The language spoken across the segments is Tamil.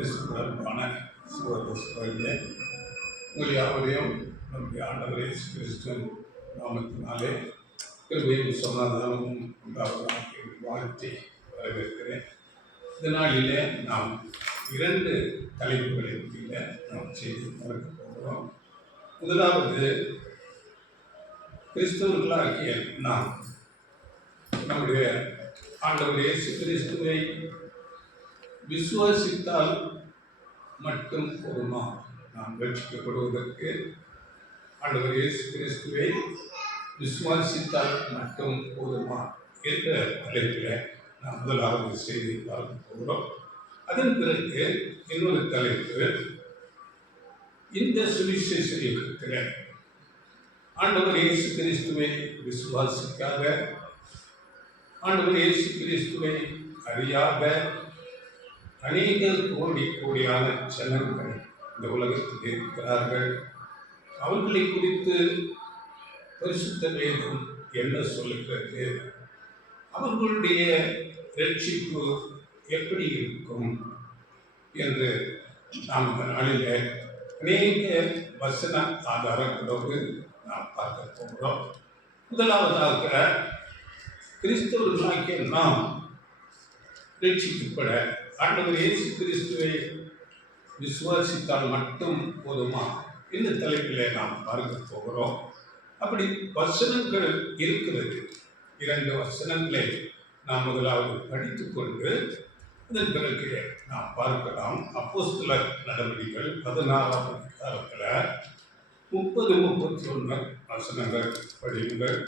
கிறிஸ்துவருமான சகோதரர்களே, உங்கள் யாவரையும் நம்முடைய ஆண்டவர் இயேசு கிறிஸ்துவின் நாமத்தினாலே கிருபையும் சமாதானமும் உண்டாவதாக வாழ்த்தி வரவேற்கிறேன். இந்த நாளிலே நாம் 2 தலைப்புகளின் கீழே நாம் செய்து பார்க்க போகிறோம். முதலாவது, கிறிஸ்தவர்களாகிய நாம் நம்முடைய ஆண்டவர் இயேசு கிறிஸ்துவை விசுவாசித்தால் மட்டும் போதுமா நாம் ரட்சிக்கப்படுவதற்கு? ஆண்டவர் இயேசு கிறிஸ்துவை விசுவாசித்தால் மட்டும் போதுமா என்ற தலைப்பில் நாம் முதலாவது செய்தி பார்க்க போகிறோம். அதன் பிறகு இன்னொரு தலைப்பு, இந்த சுவிசேஷ இயக்கத்தில் ஆண்டவர் இயேசு கிறிஸ்துவை விசுவாசிக்காத, ஆண்டவர் இயேசு கிறிஸ்துவை அறியாத அநேக கோடியான ஜனங்கள் இந்த உலகத்தில் இருக்கிறார்கள். அவர்களை குறித்து பரிசுத்த வேதம் என்ன சொல்லுகிறது? அவர்களுடைய ரட்சிப்பு எப்படி இருக்கும் என்று நாம் இந்த நாளில் அநேக வசன ஆதாரங்களோடு நாம் பார்க்க போகிறோம். முதலாவதாக, கிறிஸ்தவர்களாகிய நாம் ரட்சிக்கப்பட ஆண்டவர் இயேசு கிறிஸ்துவை விசுவாசித்தால் மட்டும் போதுமா? இந்த தலைப்பில் நாம் பார்க்க போகிறோம். அப்படி வசனங்கள் இருக்கிறது. 2 வசனங்களை நாம் முதலாவது படித்துக்கொண்டு அதன் பிறகு நாம் பார்க்கலாம். அப்போஸ்தலர் நடவடிக்கைகள் 16ஆம் அதிகாரத்தில் 30-31 வசனங்கள் படியுங்கள்.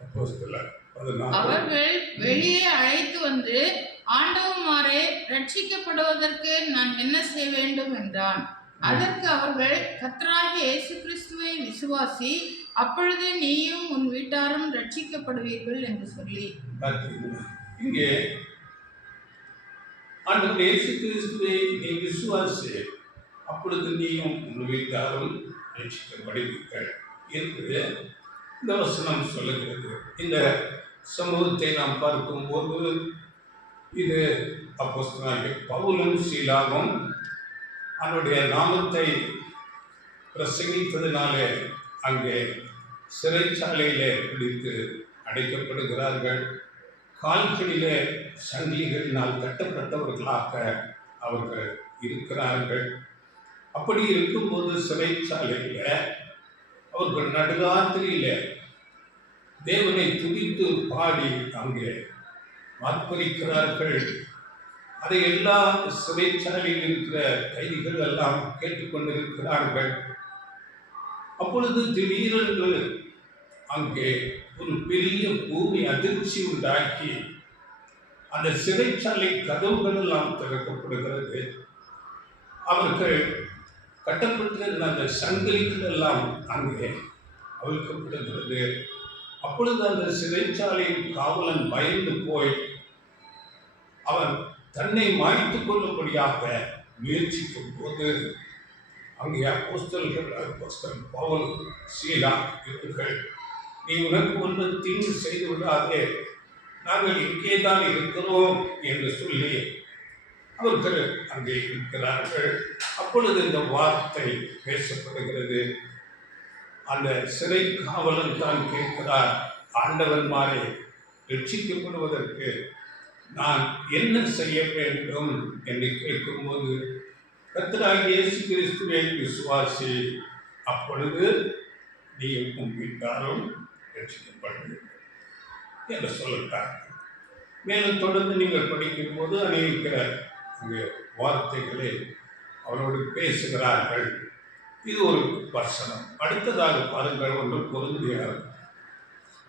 அப்போஸ்தலர் 16. அவர்கள் வெளியே அழைத்து வந்து, ஆண்டவமாரே, ரட்சிக்கப்படுவதற்கு நான் என்ன செய்ய வேண்டும் என்றான். அதற்கு அவர்கள், கர்த்தராகிய இயேசு கிறிஸ்துவை விசுவாசி, அப்பொழுது நீயும் உன் வீட்டாரும் ரட்சிக்கப்படுவீர்கள் என்று சொல்லி. இங்கே ஆண்டவர் இயேசு கிறிஸ்துவை நீ விசுவாசி, அப்பொழுது நீயும் உன் வீட்டாரும் ரட்சிக்கப்படுவீர்கள் என்று இந்த வசனம் சொல்லுகிறது. இந்த சமூகத்தை நாம் பார்க்கும்போது இது அப்போஸ்தலனாகிய பவுலும் சீலாவும் அவருடைய நாமத்தை பிரசங்கித்ததினாலே அங்கே சிறைச்சாலையிலே பிடித்து அடைக்கப்படுகிறார்கள். கால்களிலே சங்கிலிகளினால் கட்டப்பட்டவர்களாக அவர்கள் இருக்கிறார்கள். அப்படி இருக்கும்போது சிறைச்சாலையில் அவர்கள் நடுராத்திரியிலே தேவனை துதித்து பாடி அங்கே ஆர்ப்பரிக்கிறார்கள். அதை எல்லா சிறைச்சாலையில் இருக்கிற கைதிகள் எல்லாம் கேட்டுக்கொண்டிருக்கிறார்கள். அப்பொழுது திடீரென்று அங்கே ஒரு பெரிய பூமி அதிர்ச்சி உண்டாக்கி அந்த சிறைச்சாலை கதவுகள் எல்லாம் திறக்கப்படுகிறது. அவர்கள் கட்டப்பட்டிருந்த அந்த சங்கிலிகள் எல்லாம் அங்கே அவிழ்க்கப்படுகிறது. அப்பொழுது அந்த சிறைச்சாலையின் காவலன் பயந்து போய் அவன் தன்னை மாய்த்துக் கொள்ளும்படியாக முயற்சிக்கும் போது அங்கே அப்போஸ்தலன் பவுல் சீலா இவர்கள், நீ உனக்கு ஒன்று தீங்கு செய்து விடாதே, நாங்கள் இங்கே தான் இருக்கிறோம் என்று சொல்லி அவர்கள் அங்கே இருக்கிறார்கள். அப்பொழுது இந்த வார்த்தை பேசப்படுகிறது. அந்த சிறை காவலன் தான் கேட்கிறார், ஆண்டவன்மாரே, ரட்சிக்கப்படுவதற்கு நான் என்ன செய்ய வேண்டும் என்று கேட்கும்போது, கர்த்தராகிய இயேசு கிறிஸ்துவை விசுவாசி, அப்பொழுது நீ உன் வீட்டாரும் ரட்சிக்கப்படுவீர்கள் என்று சொல்லுகிறார். மேலும் தொடர்ந்து நீங்கள் படிக்கும்போது அநேக அங்கே வார்த்தைகளை அவரோடு பேசுகிறார்கள். இது ஒரு வசனம். அடுத்ததாக பாருங்கள், 1 கொரிந்தியர்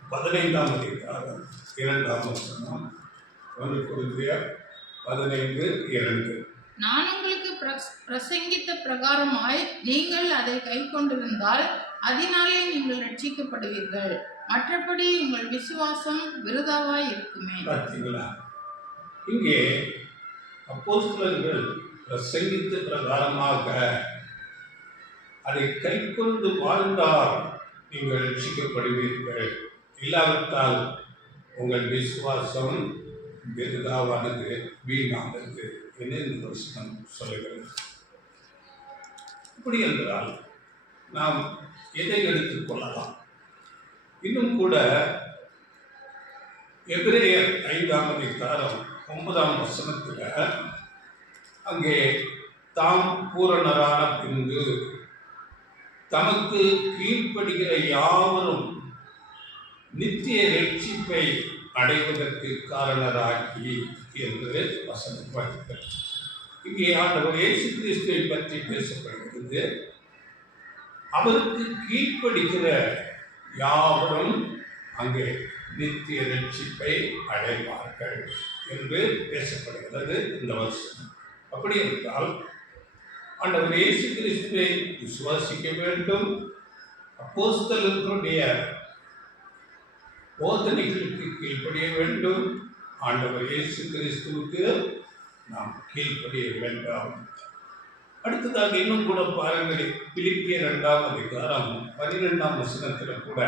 15ஆம் அதிகாரம் 2ஆம் வசனம். 1 கொரிந்தியர் 15:2. நான் உங்களுக்கு பிரசங்கித்த பிரகாரமாய் நீங்கள் அதை கை கொண்டிருந்தால் அதனாலே நீங்கள் ரட்சிக்கப்படுவீர்கள், மற்றபடி உங்கள் விசுவாசம் விருதாவாய் இருக்குமே. பார்த்தீங்களா? இங்கே அப்போஸ்தலர்கள் பிரசங்கித்த பிரகாரமாக அதை கை கொண்டு வாழ்ந்தால் நீங்கள் ரட்சிக்கப்படுவீர்கள், இல்லாவிட்டால் உங்கள் விசுவாசம் விருதாவானது வீணானது என்று இந்த வசனம் சொல்லுகிறது. இப்படி என்றால் நாம் எதை எடுத்துக் கொள்ளலாம்? இன்னும் கூட எபிரேயர் 5ஆம் அதிகாரம் 9ஆம் வசனத்தில் அங்கே தாம் பூரணரான பின்பு தமக்கு கீழ்ப்படுகிற யாவரும் நித்திய ரட்சிப்பை அடைவதற்கு காரணராகி என்று வசனம் வருகிறது. இங்கே ஆண்டவர் இயேசு கிறிஸ்துவை பற்றி பேசப்படுகிறது. அவருக்கு கீழ்ப்படுகிற யாவரும் அங்கே நித்திய ரட்சிப்பை அடைவார்கள் என்று பேசப்படுகிறது இந்த வருஷம். அப்படி என்றால் ஆண்டவர் இயேசு கிறிஸ்துவை விசுவாசிக்க வேண்டும். அப்போஸ்தலர்களுடைய போதனைகளுக்கு கீழ்ப்படிய வேண்டும். ஆண்டவர் இயேசு கிறிஸ்துவுக்கு நாம் கீழ்ப்படிய வேண்டும். அடுத்ததாக இன்னும் கூட பாருங்கள், பிலிப்பியர் 2ஆம் அதிகாரம் 12ஆம் வசனத்தில் கூட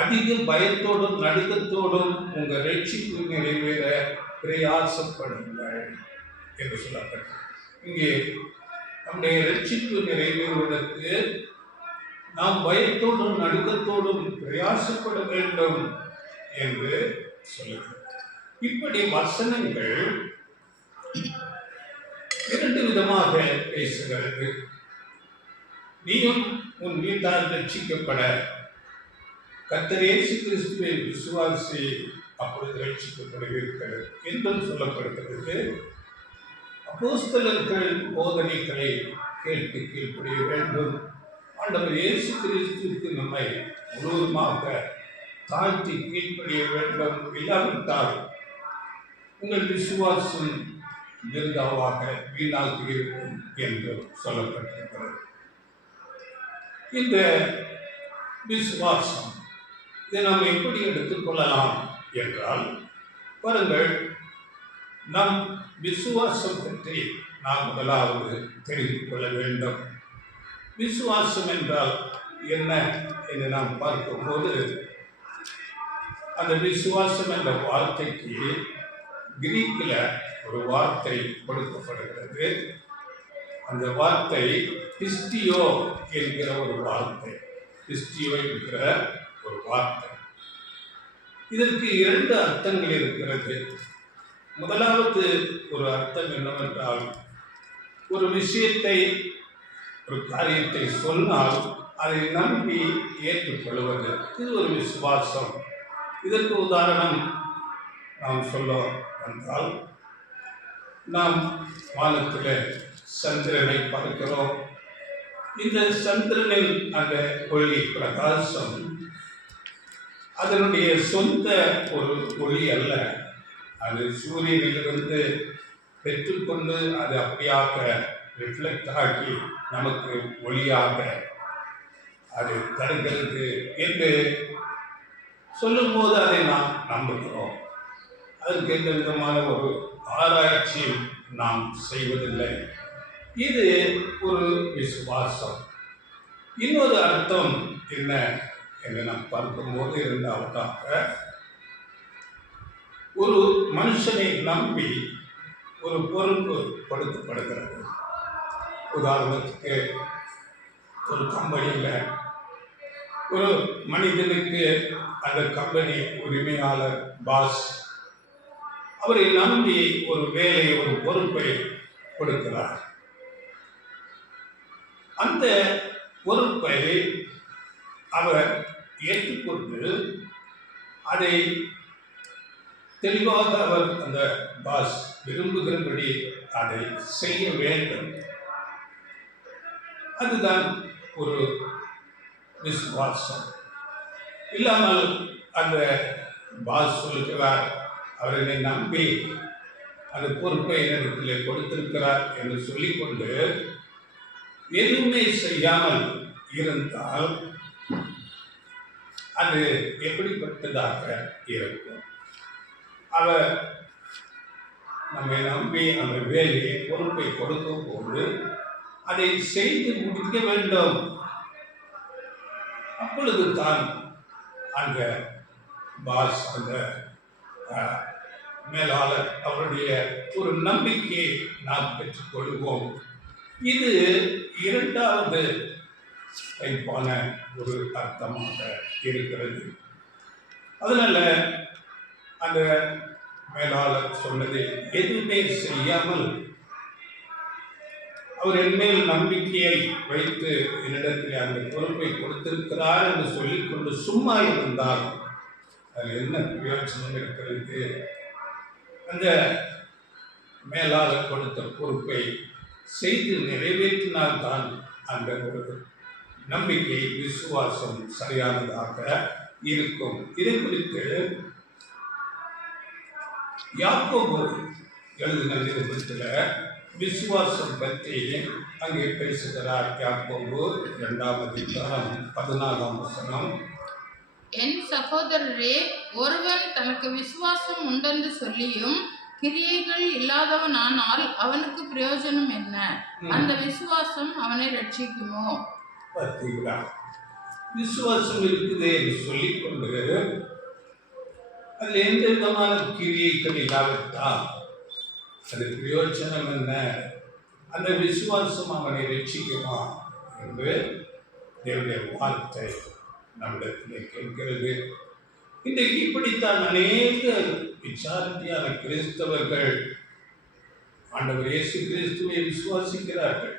அதிக பயத்தோடும் நடுக்கத்தோடும் உங்கள் ரட்சிப்பு நிறைவேற பிரயாசப்படுங்கள் என்று சொல்லப்பட்டது. இங்கே நம்முடைய ரட்சிப்பு நிறைவேறுவதற்கு நாம் பயத்தோடும் நடுக்கத்தோடும் பிரயாசப்பட வேண்டும் என்று சொல்லுகிறது. இப்படி வசனங்கள் இரண்டு விதமாக பேசுகிறது. நீயும் உன் வீட்டால் ரட்சிக்கப்பட கர்த்தர் இயேசு கிறிஸ்துவை விசுவாசி, அப்பொழுது ரட்சிக்கப்படுவீர்கள் என்றும் சொல்லப்படுகிறது. அப்போஸ்தலர்கள் போதனைகளை கேட்டு கீழ்ப்படிய வேண்டும். ஆண்டவர் இயேசு கிறிஸ்துவுக்கு நம்மை முழுவதுமாக தாழ்த்தி கீழ்ப்படிய வேண்டும். இல்லாவிட்டால் உங்கள் விசுவாசம் விருதாவாக வீணாகி இருக்கும் என்று சொல்லப்பட்டிருக்கிறது. இந்த விசுவாசம் இதை நாம் எப்படி எடுத்துக்கொள்ளலாம் என்றால், பாருங்கள், நம் விசுவாசம் பற்றி நாம் முதலாவது தெரிந்து கொள்ள வேண்டும். விசுவாசம் என்றால் என்ன என்று நாம் பார்க்கும்போது, அந்த விசுவாசம் என்ற வார்த்தைக்கு கிரீக்கில் ஒரு வார்த்தை கொடுக்கப்படுகிறது. அந்த வார்த்தை பிஸ்டியோ என்கிற ஒரு வார்த்தை. பிஸ்டியோ என்கிற ஒரு வார்த்தை. இதற்கு இரண்டு அர்த்தங்கள் இருக்கிறது. முதலாவது ஒரு அர்த்தம் என்னவென்றால், ஒரு விஷயத்தை, ஒரு காரியத்தை சொன்னால் அதை நம்பி ஏற்றுக்கொள்வது, இது ஒரு விசுவாசம். இதற்கு உதாரணம் நாம் சொல்ல வந்தால், நாம் வானத்தில் சந்திரனை பார்க்கிறோம். இந்த சந்திரனில் அந்த ஒளி பிரகாசம் அதனுடைய சொந்த ஒரு ஒளி அல்ல. அது சூரியனிலிருந்து பெற்றுக்கொண்டு அது அப்படியாக ரிஃப்ளெக்ட் ஆகி நமக்கு ஒளியாக அது தருகிறது என்று சொல்லும்போது அதை நாம் நம்புகிறோம். அதற்கு எந்த விதமான ஒரு ஆராய்ச்சியும் நாம் செய்வதில்லை. இது ஒரு விசுவாசம். இன்னொரு அர்த்தம் என்ன என்று நாம் பார்க்கும்போது, இரண்டாவதாக, ஒரு மனுஷனை நம்பி ஒரு பொறுப்பு கொடுக்கப்படுகிறது. உதாரணத்துக்கு, ஒரு கம்பெனியில் ஒரு மனிதனுக்கு அந்த கம்பெனி உரிமையாளர் பாஸ் அவரை நம்பி ஒரு வேலையை, ஒரு பொறுப்பை கொடுக்கிறார். அந்த பொறுப்பை அவர் ஏற்றுக்கொண்டு அதை தெளிவாக அவர் அந்த பாஸ் விரும்புகிறபடி அதை செய்ய வேண்டும். அதுதான் ஒரு விசுவாசம். இல்லாமல் அந்த பாஸ் சொல்லுகிறார், அவரை நம்பி அந்த பொறுப்பை இடத்தில் கொடுத்திருக்கிறார் என்று சொல்லிக்கொண்டு எதுவுமே செய்யாமல் இருந்தால் அது எப்படிப்பட்டதாக இருக்கும்? அவர் நம்மை நம்பி அந்த வேலையை, பொறுப்பை கொடுக்கும் போது அதை செய்து முடிக்க வேண்டும். அப்பொழுது தான் அந்த பாஸ், அந்த மேலாளர் அவருடைய ஒரு நம்பிக்கையை நாம் பெற்றுக்கொள்வோம். இது இரண்டாவது டைப்பான ஒரு அர்த்தமாக இருக்கிறது. அதனால அந்த மேலாளர் சொன்னது எதுவுமே செய்யாமல் அவர் என்மேல் நம்பிக்கையை வைத்து என்னிடத்தில் அந்த பொறுப்பை கொடுத்திருக்கிறார் என்று சொல்லிக்கொண்டு சும்மா இருந்தால் அதில் என்ன பிரயோஜனம் இருக்கிறது? அந்த மேலாளர் கொடுத்த பொறுப்பை செய்து நிறைவேற்றினால்தான் அந்த ஒரு நம்பிக்கை, விசுவாசம் சரியானதாக இருக்கும். இதை குறித்து யாக்கோபு எழுதின நிருபத்தில் விசுவாசம் பற்றி அங்கே பேசுகிறார். யாக்கோபு 2ஆம் அதிகாரம் 14ஆம் வசனம். என் சகோதரரே, ஒருவன் தனக்கு விசுவாசம் உண்டென்று சொல்லியும் கிரியைகள் இல்லாதவனானால் அவனுக்கு பிரயோஜனம் என்ன? அந்த விசுவாசம் அவனை ரட்சிக்குமோ? பார்த்தீங்களா? விசுவாசம் இருக்குது என்று சொல்லிக்கொண்டு அதில் எந்த விதமான கிரியைகள் இல்லாவிட்டால் அது பிரயோஜனம் என்ன? அந்த விசுவாசம் அவனை ரட்சிக்குமா என்று தேவனுடைய வார்த்தை நம்மிடத்தில் கேட்கிறது. இன்றைக்கு இப்படித்தான் அநேக விசாரணையான கிறிஸ்தவர்கள் ஆண்டவர் இயேசு கிறிஸ்துவை விசுவாசிக்கிறார்கள்.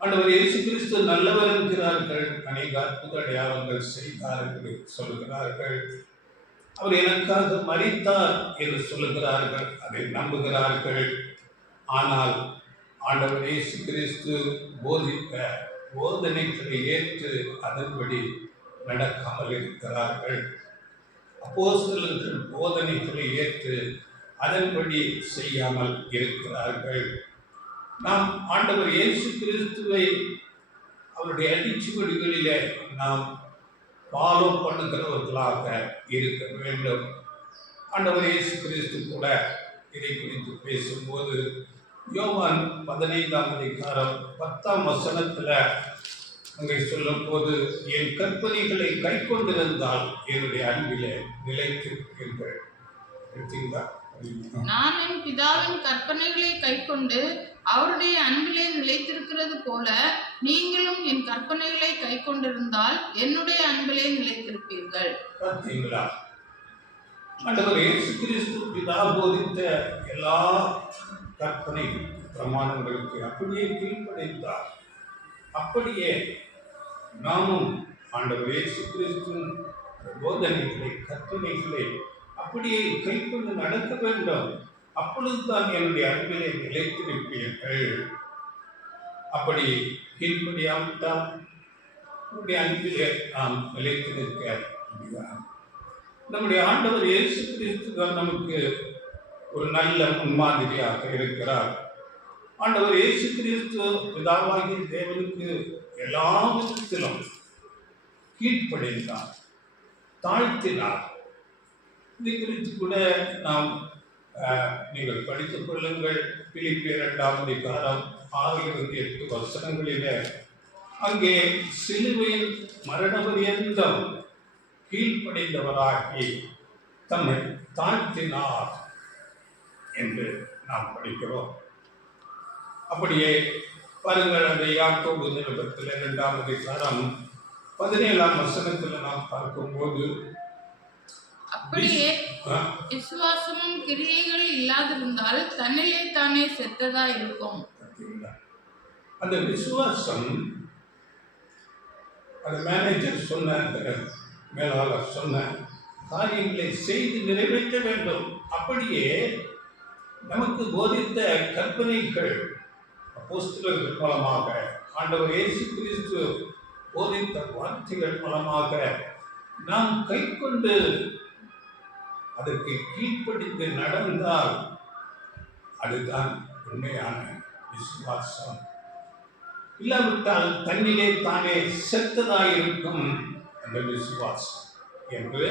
ஆண்டவர் இயேசு கிறிஸ்து நல்லவர் என்கிறார்கள். அநேக அற்புத அடையாளங்கள் செய்தார் என்று சொல்கிறார்கள். அவர் எனக்காக மரித்தார் என்று சொல்லுகிறார்கள். அதை நம்புகிறார்கள். ஆனால் ஆண்டவர் இயேசு கிறிஸ்து போதித்த போதனைகளை ஏற்று அதன்படி நடக்காமல் இருக்கிறார்கள். அப்போஸ்தலர்கள் போதனைகளை ஏற்று அதன்படி செய்யாமல் இருக்கிறார்கள். நாம் ஆண்டவர் இயேசு கிறிஸ்துவை அவருடைய அடிச்சுவடிகளிலே நாம் ஃபாலோ பண்ணுகிறவர்களாக இருக்க வேண்டும். ஆண்டவர் இயேசு கிறிஸ்து கூட இதை குறித்து பேசும்போது யோவான் 15ஆம் அதிகாரம் 10ஆம் வசனத்தில் அங்கே சொல்லும் போது, என் கற்பனைகளை கை கொண்டிருந்தால் என்னுடைய அன்பிலே நிலைத்திருப்பீர்கள். நான் என் பிதாவின் கற்பனைகளை கைக்கொண்டு அவருடைய அன்பிலே நிலைத்திருக்கிறது போல நீங்களும் என் கற்பனைகளை கை கொண்டிருந்தால் என்னுடைய அன்பிலே நிலைத்திருப்பீர்கள். பார்த்தீங்களா? ஆண்டவர் இயேசு கிறிஸ்து பிதா போதித்த எல்லா கற்பனை பிரமாணங்களுக்கு அப்படியே கீழ்ப்படைந்தார். அப்படியே நாமும் ஆண்டவர் இயேசு கிறிஸ்துவின் போதனைகளை, கற்பனைகளை அப்படியே கைக்கொண்டு நடக்க வேண்டும். அப்பொழுதுதான் என்னுடைய அன்பிலே நிலைத்திருப்பீர்கள். அப்படி கீழ்ப்படியாவிட்டால் நம்முடைய அன்பிலே நாம் நிலைத்திருக்க முடியாது. நம்முடைய ஆண்டவர் இயேசு கிறிஸ்து தான் நமக்கு ஒரு நல்ல முன்மாதிரியாக இருக்கிறார். ஆண்டவர் இயேசு கிறிஸ்து பிதாவாகிய தேவனுக்கு எல்லா விதத்திலும் கீழ்ப்படைந்தார், தாழ்த்தினார். இது குறித்து கூட நாம் நீங்கள் படித்துக் கொள்ளுங்கள். பிலிப்பியர் 2ஆம் அதிகாரம் 6-8 வசனங்களிலே அங்கே சிலுவையில் மரண பரியந்தம் கீழ்ப்படைந்தவராகி தம்மை தாழ்த்தினார் என்று நாம் படிக்கிறோம். அப்படியே பாருங்கள், அந்த யாக்கோபு நிருபத்தில் 2ஆம் அதிகாரம் 17ஆம் வசனத்தில் நாம் பார்க்கும்போது, அப்படியே விசுவாசமும் கிரியைகள் இல்லாதிருந்தால் தன்னிலே தானே செத்ததா இருக்கும். அந்த விசுவாசம், அந்த மேனேஜர் சொன்ன, மேலாளர் சொன்ன காரியங்களை செய்து நிறைவேற்ற வேண்டும். அப்படியே நமக்கு போதித்த கற்பனைகள் அப்போஸ்தலர்கள் மூலமாக, ஆண்டவர் இயேசு கிறிஸ்து போதித்த வார்த்தைகள் மூலமாக நாம் கைக்கொண்டு அதற்கு கீழ்ப்படிந்து நடந்தால் அதுதான் உண்மையான விசுவாசம். இல்லாவிட்டால் தன்னிலே தானே செத்ததாயிருக்கும் அந்த விசுவாசம் என்று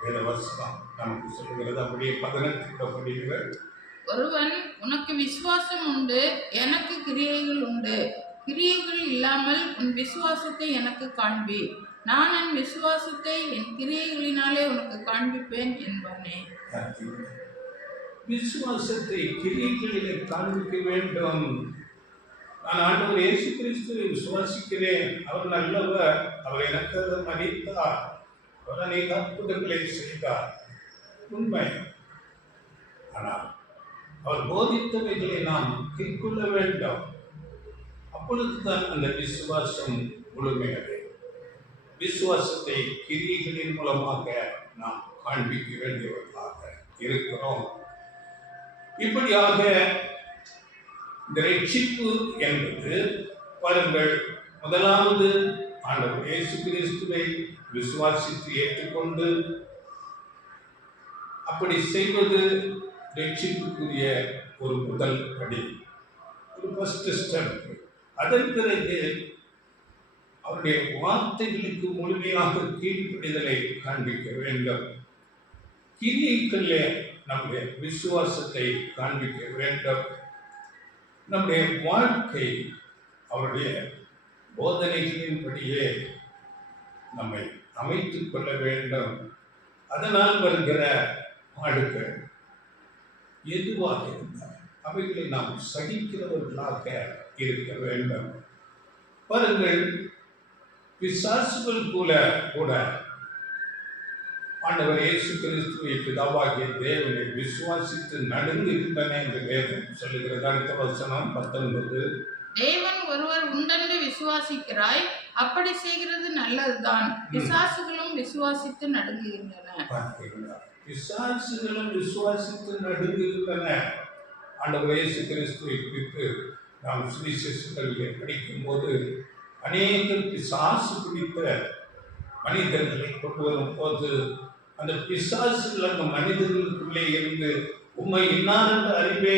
வேதவசனம் நமக்கு சொல்கிறது. அப்படியே 18 படிகள். ஒருவன் உனக்கு விசுவாசம் உண்டு, எனக்கு கிரியைகள் உண்டு. கிரியைகள் இல்லாமல் உன் விசுவாசத்தை எனக்கு காண்பி. நான் என் விசுவாசத்தை என் கிரியைகளினாலே உனக்கு காண்பிப்பேன் என்பானே. விசுவாசத்தை கிரியைகளிலே காண்பிக்க வேண்டும். நான் ஆண்டவர் இயேசு கிறிஸ்துவை விசுவாசிக்கிறேன், அவர் நல்லவர், அவர் எனக்காக மரித்தார், அவர் அநேக அற்புதங்களை செய்தார், உண்மை. ஆனால் அவர் போதித்தவைகளை நாம் கைக்கொள்ள வேண்டும். அப்பொழுதுதான் அந்த விசுவாசம் முழுமையது. விசுவாசத்தை கிரியைகளின் மூலமாக நாம் காண்பிக்க வேண்டியவர்களாக இருக்கிறோம். இப்படியாக இந்த ரட்சிப்பு என்பது பாருங்கள், முதலாவது ஆண்டவர் இயேசு கிறிஸ்துவை விசுவாசித்து ஏற்றுக்கொண்டு அப்படி செய்வது ரட்சிப்புக்குரிய ஒரு முதல் படி, ஒரு ஃபர்ஸ்ட் ஸ்டெப். அதன் பிறகு அவருடைய வார்த்தைகளுக்கு முழுமையாக கீழ்ப்படிதலை காண்பிக்க வேண்டும். கிரியைகளிலே நம்முடைய விசுவாசத்தை காண்பிக்க வேண்டும். நம்முடைய வாழ்க்கை அவருடைய போதனைகளின்படியே நம்மை அமைத்துக் கொள்ள வேண்டும். அதனால் வருகிற பாடுகள் எதுவாக இருந்தால் அவைகளை நாம் சகிக்கிறவர்களாக இருக்க வேண்டும். பாருங்கள், பிசாசுகள் கூட ஆண்டவர் இயேசு கிறிஸ்துவை பிதாவாகிய தேவனை விசுவாசித்து நடுங்குகின்றன என்று வேதம் சொல்லுகிறது. அடுத்த வசனம் 19. தேவன் ஒருவர் உண்டென்று விசுவாசிக்கிறாய், அப்படி செய்கிறது நல்லதுதான். பிசாசுகளும் விசுவாசித்து நடுங்குகின்றன. பிசாசுகளும் விசுவாசித்து நடுங்குகின்றன. ஆண்டவர் இயேசு கிறிஸ்துவை குறித்து நாம் சுவிசேஷங்களிலே படிக்கும் போது அநேக பிசாசு பிடித்த மனிதர்களை கொண்டு வரும் போது அந்த பிசாசுகள் அந்த மனிதர்களுக்குள்ளே இருந்து உம்மை இன்னாரென்று அறிவே,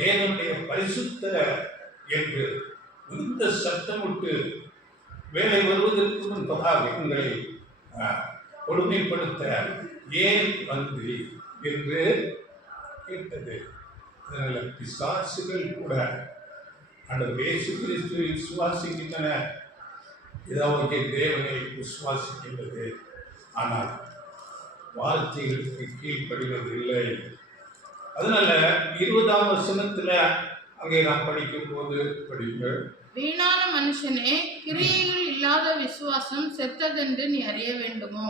தேவனுடைய பரிசுத்த என்று இந்த சத்தமிட்டு வேலை வருவதற்கு முன்பதாக எங்களை கொடுமைப்படுத்த ஏன் வந்து என்று கேட்டது. அதனால பிசாசுகள் கூட ஆண்டவர் இயேசு கிறிஸ்துவை விசுவாசிக்கின்றன, பிதாவாகிய தேவனை விசுவாசிக்கின்றது. ஆனால் வார்த்தைகளுக்கு கீழ்ப்படுவதில்லை. அதனால 20ஆம் வசனத்துல அங்கே நாம் படிக்கும் போது படிங்கள், வீணான மனுஷனே, கிரியைகள் இல்லாத விசுவாசம் செத்ததென்று நீ அறிய வேண்டுமோ.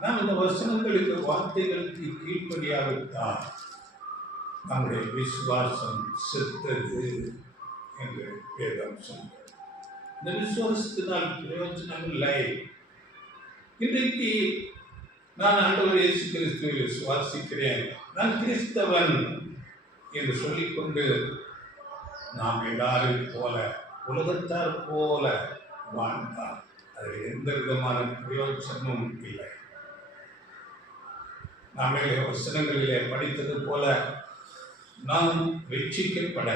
நாம் இந்த வசனங்களுக்கு வார்த்தைகளுக்கு கீழ்ப்படியாவிட்டால் நம்முடைய விசுவாசம் செத்தது என்று வேதம் சொல்கிறது. இந்த விசுவாசத்தினால் பிரயோஜனம் இல்லை. இன்றைக்கு நான் ஆண்டவர் இயேசு கிறிஸ்துவை விசுவாசிக்கிறேன், நான் கிறிஸ்தவன் என்று சொல்லிக்கொண்டு நாம் எல்லாரும் போல உலகத்தார் போல வாழ்ந்தால் அதில் எந்த விதமான பிரயோஜனமும் இல்லை. நாம் வசனங்களிலே படித்தது போல நாம் ரட்சிக்கப்பட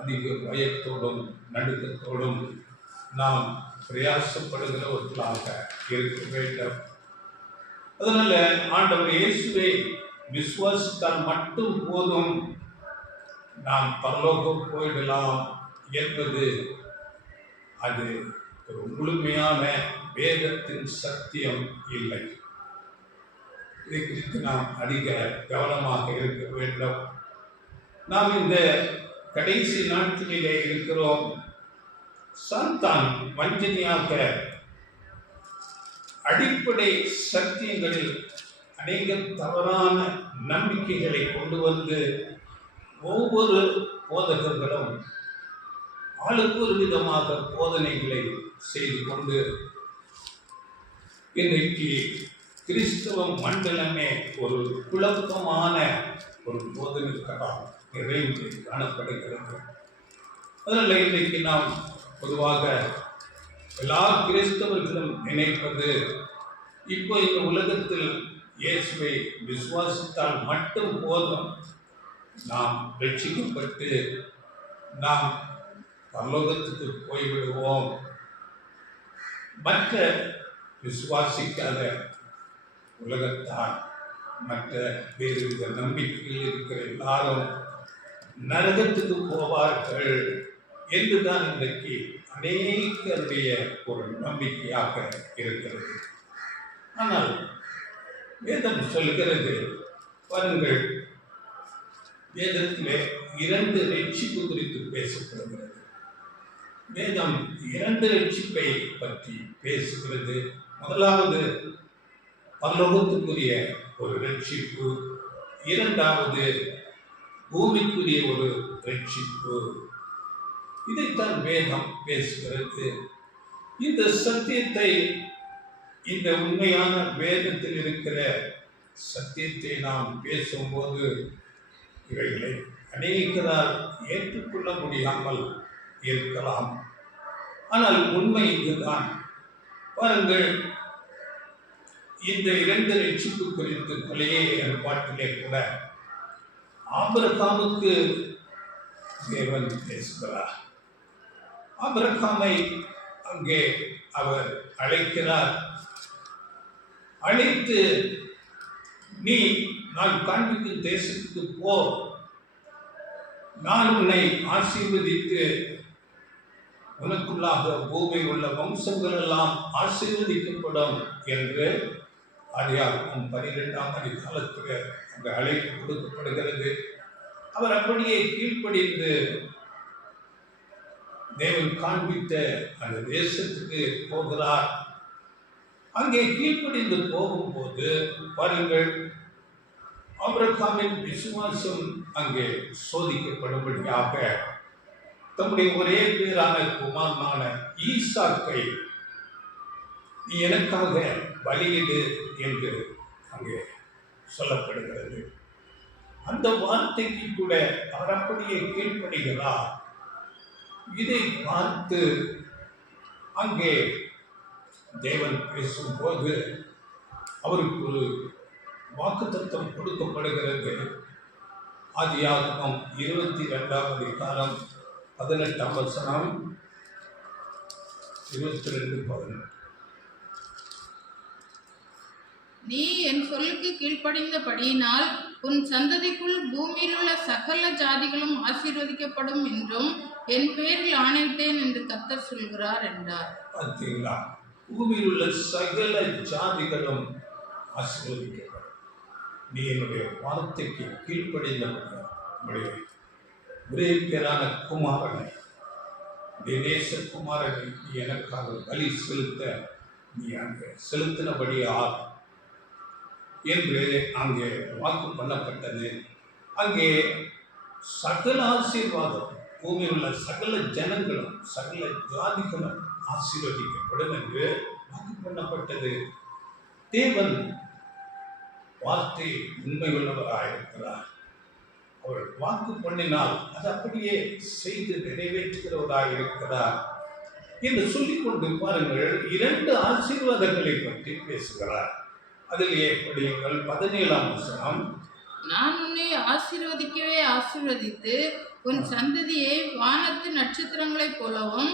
அதிக பயத்தோடும் நடுக்கத்தோடும் நாம் பிரயாசப்படுகிறவர்களாக இருக்க வேண்டும். அதனால ஆண்டவர் இயேசுவை விசுவாசித்தால் மட்டும் போதும் நாம் பரலோகம் போயிடலாம் என்பது அது ஒரு முழுமையான வேதத்தின் சத்தியம் இல்லை. இதை குறித்து நாம் அதிக கவனமாக இருக்க வேண்டும். நாம் இந்த கடைசி நாட்களிலே இருக்கிறோம். சாத்தான் வஞ்சனையாக அடிப்படை சத்தியங்களில் அநேக தவறான நம்பிக்கைகளை கொண்டு வந்து ஒவ்வொரு போதகர்களும் ஆளுக்கு ஒரு விதமாக போதனைகளை செய்து கொண்டு இன்றைக்கு கிறிஸ்தவ மண்டலமே ஒரு குழப்பமான ஒரு போதனைக்காக நிறைந்து காணப்படுகிறது. அதனால் இன்றைக்கு நாம் பொதுவாக எல்லா கிறிஸ்தவர்களும் நினைப்பது, இப்போ இந்த உலகத்தில் இயேசுவை விசுவாசித்தால் மட்டும் போதும், நாம் ரட்சிக்கப்பட்டு நாம் பரலோகத்துக்கு போய்விடுவோம். மற்ற விசுவாசிக்காத உலகத்தார், மற்ற வேறு வித நம்பிக்கையில் இருக்கிற எல்லாரும் நரகத்துக்கு போவார்கள் என்றுதான் இன்றைக்கு அநேகருடைய ஒரு நம்பிக்கையாக இருக்கிறது. ஆனால் வேதம் சொல்கிறது பாருங்கள், வேதத்திலே 2 ரட்சிப்பு குறித்து பேசப்படுகிறது. வேதம் 2 ரட்சிப்பை பற்றி பேசுகிறது. முதலாவது பரலோகத்துக்குரிய ஒரு ரட்சிப்பு, இரண்டாவது பூமிக்குரிய ஒரு ரட்சிப்பு. இதைத்தான் வேதம் பேசுகிறது. இந்த சத்தியத்தை, இந்த உண்மையான வேதத்தில் இருக்கிற சத்தியத்தை நாம் பேசும்போது இவைகளை அநேகரால் ஏற்றுக்கொள்ள முடியாமல் இருக்கலாம். ஆனால் உண்மை இதுதான். பாருங்கள், இந்த 2 ரட்சிப்பு குறித்து பழைய ஏற்பாட்டிலே கூட ஆபிரகாமுக்கு தேவன் பேசுகிறார். ஆபிரகாமை அங்கே அவர் அழைக்கிறார். அழைத்து, நீ நான் காண்பிக்கும் தேசத்துக்கு போ, நான் உன்னை ஆசீர்வதித்து உனக்குள்ளாக பூமியில் உள்ள வம்சங்கள் எல்லாம் ஆசீர்வதிக்கப்படும் என்று ஆதியாகமம் 12ஆம் அதிகாரத்தில் அந்த அழைப்பு கொடுக்கப்படுகிறது. அவர் அப்படியே கீழ்ப்படிந்து தேவன் காண்பித்த அந்த தேசத்துக்கு போகிறார். அங்கே கீழ்ப்படிந்து போகும்போது பாருங்கள், ஆபிரகாமின் விசுவாசம் அங்கே சோதிக்கப்படும்படியாக தம்முடைய ஒரே பேரான குமாரனான ஈசாக்கை நீ எனக்காக பலியிடு என்று அங்கே சொல்லப்படுகிறது. அந்த வார்த்தைக்கு கூட அவர் அப்படியே கீழ்ப்படுகிறார். இதை பார்த்து அங்கே தேவன் பேசும்போது அவருக்கு ஒரு வாக்குத்தத்தம் கொடுக்கப்படுகிறது. ஆதியாகமம் 22ஆம் அதிகாரம் 18ஆம் வசனம், 22:18. நீ என் சொல்லுக்கு கீழ்ப்படிந்தபடியினால் உன் சந்ததிக்குள் பூமியில் உள்ள சகல ஜாதிகளும் ஆசீர்வதிக்கப்படும் என்றும் என் பேரில் ஆணையிட்டேன் என்று கர்த்தர் சொல்கிறார் என்றார். பார்த்தீங்களா? பூமியில் உள்ள சகல ஜாதிகளும் ஆசீர்வதிக்கப்படும். நீ என்னுடைய வார்த்தைக்கு கீழ்ப்படிந்தபடிய ஒரே பேரான குமாரனை, தேசகுமாரனை நீ எனக்காக பலி செலுத்த நீ அங்கே செலுத்தினபடியால் என்று அங்கே வாக்கு பண்ணப்பட்டது. அங்கே சகல ஆசீர்வாதம், பூமியில் உள்ள சகல ஜனங்களும் சகல ஜாதிகளும் ஆசீர்வதிக்கப்படும் என்று வாக்கு பண்ணப்பட்டது. தேவன் வார்த்தை உண்மை உள்ளவராயிருக்கிறார். அவர் வாக்கு பண்ணினால் அது அப்படியே செய்து நிறைவேற்றுகிறவராயிருக்கிறார் என்று சொல்லிக்கொண்டு பாருங்கள், 2 ஆசீர்வாதங்களை பற்றி பேசுகிறார். அதில் படியுங்கள் 17ஆம் வசனம். நான் உன்னை ஆசீர்வதிக்கவே ஆசீர்வதித்து உன் சந்ததியை வானத்து நட்சத்திரங்களைப் போலவும்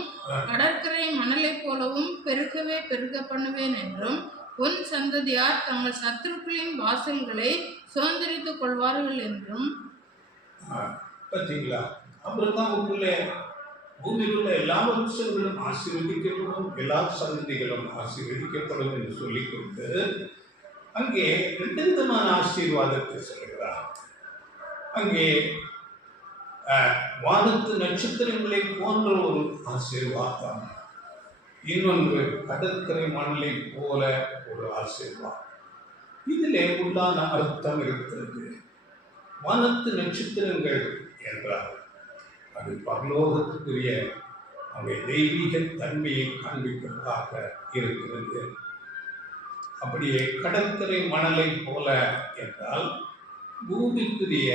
கடற்கரை மணலைப் போலவும் பெருகவே பெருக பண்ணுவேன் என்றும் உன் சந்ததியார் தங்கள் சத்துருக்களின் வாசல்களை சுதந்திரித்துக் கொள்வார்கள் என்றும். பார்த்தீங்களா? ஆபிரகாமுக்குள்ளே பூமியில் உள்ள எல்லா வம்சங்களும் ஆசீர்வதிக்கப்படும், எல்லா சந்ததிகளும் ஆசீர்வதிக்கப்படும் என்று சொல்லிக்கொண்டு அங்கே 2 விதமான ஆசீர்வாதத்தை சொல்கிறார். அங்கே வானத்து நட்சத்திரங்களை போன்ற ஒரு ஆசீர்வாதம், இன்னொன்று கடற்கரை மணலை போல ஒரு ஆசீர்வாதம். இதிலே உள்ளான அர்த்தம் இருக்கிறது. வானத்து நட்சத்திரங்கள் என்றால் அது பரலோகத்துக்குரிய அவை தெய்வீக தன்மையை காண்பிப்பதாக இருக்கிறது. அப்படியே கடற்கரை மணலை போல என்றால் பூமிக்குரிய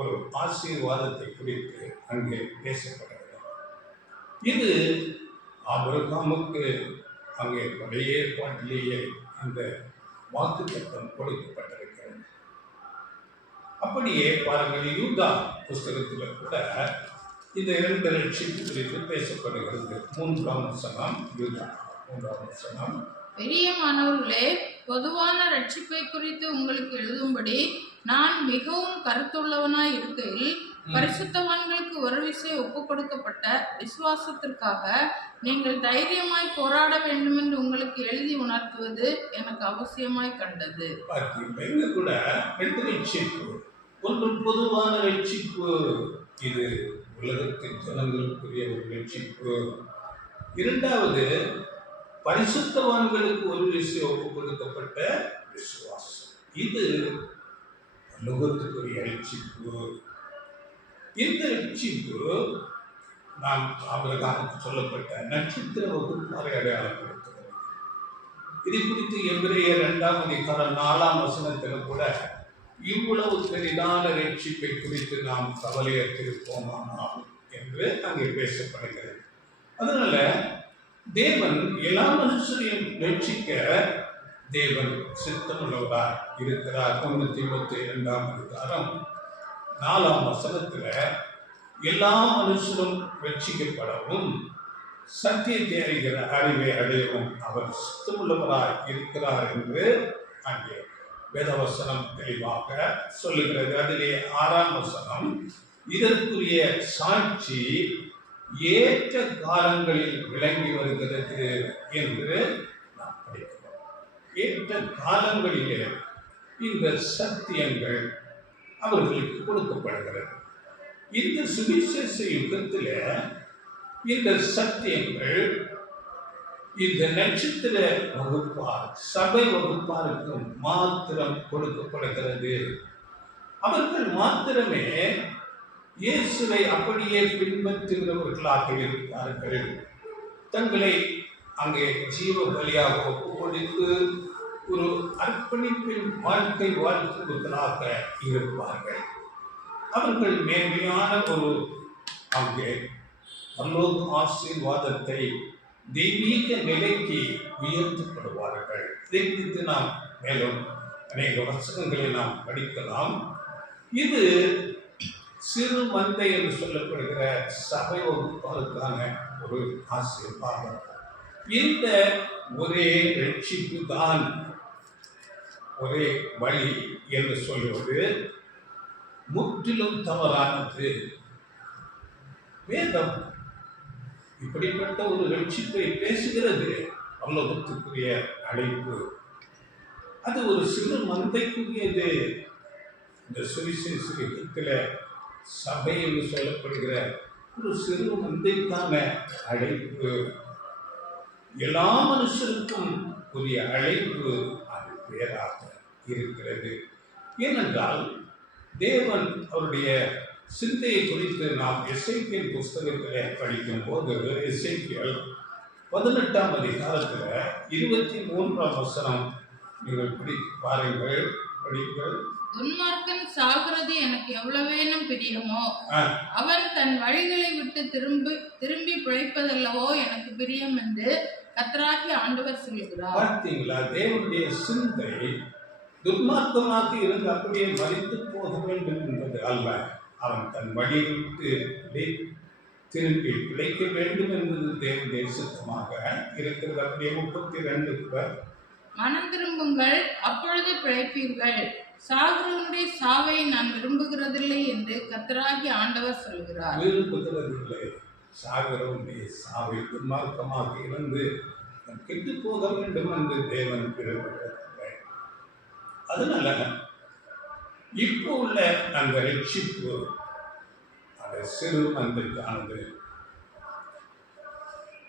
ஒரு ஆசீர்வாதத்தை குறித்து அங்கே பேசப்படுகிறது. இது ஆபிரகாமுக்கு அங்கே பழைய ஏற்பாட்டிலேயே அந்த வாக்குத்தத்தம் கொடுக்கப்பட்டிருக்கிறது. அப்படியே பாருங்கள், யூதா புஸ்தகத்தில் கூட இந்த 2 ரட்சிப்பு குறித்து பேசப்படுகிறது. 3ஆம் வசனம், யூதா 3ஆம் வசனம். பெரியமானவர்களே, பொதுவான ரட்சிப்பை குறித்து உங்களுக்கு எழுதும்படி நான் மிகவும் கருத்துள்ளவனாய் இருக்கையில் பரிசுத்தவான்களுக்கு ஒரு விஷயம் ஒப்புக் கொடுக்கப்பட்ட விசுவாசத்திற்காக நீங்கள் தைரியமாய் போராட வேண்டும் என்று உங்களுக்கு எழுதி உணர்த்துவது எனக்கு அவசியமாய் கண்டது. இங்க கூட ரெண்டு ரட்சிப்பு, ஒன்று பொதுவான ரட்சிப்பு, இது உலகத்தின் ஜனங்களுக்குரிய ஒரு ரட்சிப்பு. இரண்டாவது பரிசுத்தவான்களுக்கு ஒரு விஷயம் ஒப்புக் கொடுக்கப்பட்ட விசுவாசம், இது உலகத்துக்குரிய ரட்சிப்பு. இந்த ரட்சிப்பு நாம் ஆபிரகாமுக்கு சொல்லப்பட்ட நட்சத்திர வகுப்பாரை அடையாளப்படுத்துகிறது. இது குறித்து எபிரேயர் 2ஆம் அதிகாரம் 4ஆம் வசனத்தில் கூட இவ்வளவு பெரிதான ரட்சிப்பை குறித்து நாம் கவலையற்றிருப்போமானால் என்று அங்கே பேசப்படுகிறது. அதனால தேவன் எல்லா மனுஷரையும் ரட்சிக்க தேவன் சித்தமுள்ளவராய் இருக்கிறார். 1 தீமோத்தேயு 2ஆம் அதிகாரம் 4ஆம் வசனத்துல எல்லா மனுஷரும் ரட்சிக்கப்படவும் சத்தியத்தை அறிகிற அறிவை அடையவும் அவர் சித்தமுள்ளவராய் இருக்கிறார் என்று அங்கே வேதவசனம் தெளிவாக சொல்லுகிறது. அதிலே 6ஆம் வசனம் இதற்குரிய சாட்சி ஏற்ற காலங்களில் விளங்கி வருகிறது என்று நாம் படிக்கிறோம். ஏற்ற காலங்களிலே இந்த சத்தியங்கள் அவர்களுக்கு கொடுக்கப்படுகிறது. இந்த சுவிசேஷ யுகத்தில் இந்த சத்தியங்கள் இந்த நட்சத்திர வகுப்பார் சபை வகுப்பாருக்கும் மாத்திரம் கொடுக்கப்படுகிறது. அவர்கள் மாத்திரமே இயேசுவை அப்படியே பின்பற்றுகிறவர்களாக இருப்பார்கள். தங்களை அங்கே ஜீவ பலியாக ஒப்புக்கொடுத்து ஒரு அர்ப்பணிப்பின் வாழ்க்கை வாழ்க்கைகளாக இருப்பார்கள். அவர்கள் மேன்மையான ஒரு அங்கே பரலோக ஆசீர்வாதத்தை தெய்வீக நிலைக்கு உயர்த்தப்படுவார்கள். இதை குறித்து நாம் மேலும் அநேக வசனங்களை நாம் படிக்கலாம். இது சிறு மந்தை என்று சொல்லப்படுகிற சபை வகுப்பாருக்கான ஒரு ஆசீர்வாதம். இந்த ஒரே ரட்சிப்பு தான் ஒரே வழி என்று சொல்வது முற்றிலும் தவறானது. வேதம் இப்படிப்பட்ட ஒரு ரட்சிப்பை பேசுகிறது. பரலோகத்துக்குரிய அழைப்பு அது ஒரு சிறு மந்தைக்குரியது. இந்த சுவிசேஷ யுகத்தில் சபை என்று சொல்லப்படுகிற ஒரு சிறு மந்தைக்கான அழைப்பு, எல்லா மனுஷருக்கும் உரிய அழைப்பு அது வேறாக இருக்கிறது. ஏனென்றால் தேவன் அவருடைய சிந்தையை குறித்து நாம் எசேக்கியேல் புஸ்தகத்தில் படிக்கும் போது எசேக்கியேல் 18ஆம் அதிகாரத்தில் 23ஆம் வசனம் நீங்கள் பாருங்கள், படிங்கள். துன்மார்க்கன் சாகிறது எனக்கு எவ்வளவேனும் பிரியமோ, அவன் தன் வழிகளை விட்டு திரும்பி பிழைப்பதல்லவோ எனக்கு பிரியம் என்று கர்த்தராகிய ஆண்டவர் சொல்கிறார். பார்த்தீங்களா, தேவனுடைய சிந்தை துன்மார்க்கமாக இருந்து அப்படியே மறித்து போக வேண்டும் என்பது அல்ல. அவன் தன் வழியை விட்டு திரும்பி பிழைக்க வேண்டும் என்பது தேவனுடைய சித்தமாக இருக்கிறது. அப்படியே 32 மனம் திரும்புங்கள், அப்பொழுது பிழைப்பீர்கள், சாகிறவனுடைய சாவை நான் விரும்புகிறதில்லை என்று கர்த்தராகிய ஆண்டவர் சொல்கிறார். விரும்புகிறதில்லை சாகிறவனுடைய சாவை, துன்மார்க்கமாக இருந்து கெட்டு போக வேண்டும் என்று தேவன் விரும்புகிறதில்லை. அதனால இப்போ உள்ள அந்த ரட்சிப்பு அந்த சிறு மந்தைக்கானது.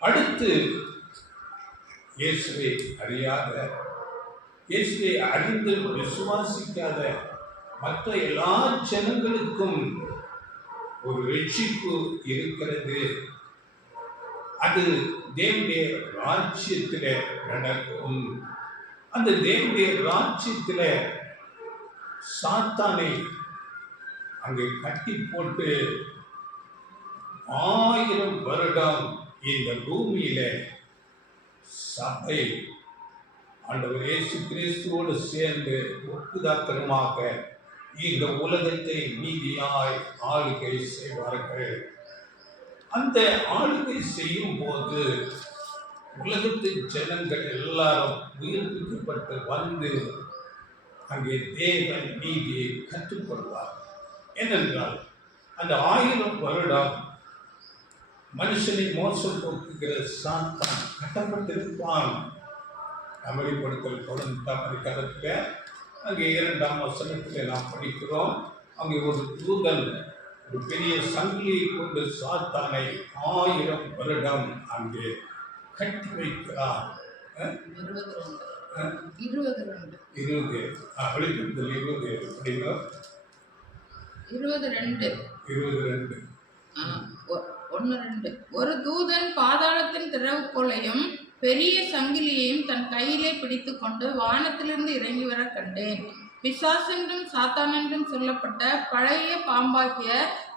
அடுத்து இயேசுவை அறியாத, இயேசுவை அறிந்து விசுவாசிக்காத மற்ற எல்லா ஜனங்களுக்கும் ஒரு ரட்சிப்பு இருக்கிறது. அது தேவனுடைய ராஜ்யத்தில் நடக்கும். அந்த தேவனுடைய ராஜ்யத்தில் சாத்தானை அங்கே கட்டி போட்டு 1000 வருடம் இந்த பூமியில சபை ஆண்டவர் இயேசு கிறிஸ்துவோடு சேர்ந்து ஒப்புதாக்கரமாக இந்த உலகத்தை நீதியாய் ஆளுகை செய்வார்கள். அந்த ஆளுகை செய்யும் போது உலகத்தின் ஜனங்கள் எல்லாரும் உயிர்ப்பிக்கப்பட்டு வந்து அங்கே தேவன் நீதியை கற்றுக்கொள்வார். ஏனென்றால் அந்த 1000 வருடம் மனுஷனை மோசம் போக்குகிற சாத்தான் கட்டப்பட்டிருப்பான். வெளிப்படுத்தல் 18ஆம் அதிகாரத்தில் அங்கே 2ஆம் வசனத்தில் நாம் படிக்கிறோம். அங்கே ஒரு தூதன் ஒரு பெரிய சங்கிலியை கொண்டு சாத்தானை 1000 வருடம் அங்கே கட்டி வைக்கிறார். 20 வெளிப்படுத்தல் 20 படிக்கிறோம். 22 1-2. ஒரு தூதன் பாதாளத்தின் திறவுகோலையும் பெரிய சங்கிலியையும் தன் கையிலே பிடித்து கொண்டு வானத்திலிருந்து இறங்கி வர கண்டேன். பிசாசென்றும் சாத்தானென்றும் சொல்லப்பட்ட பழைய பாம்பாகிய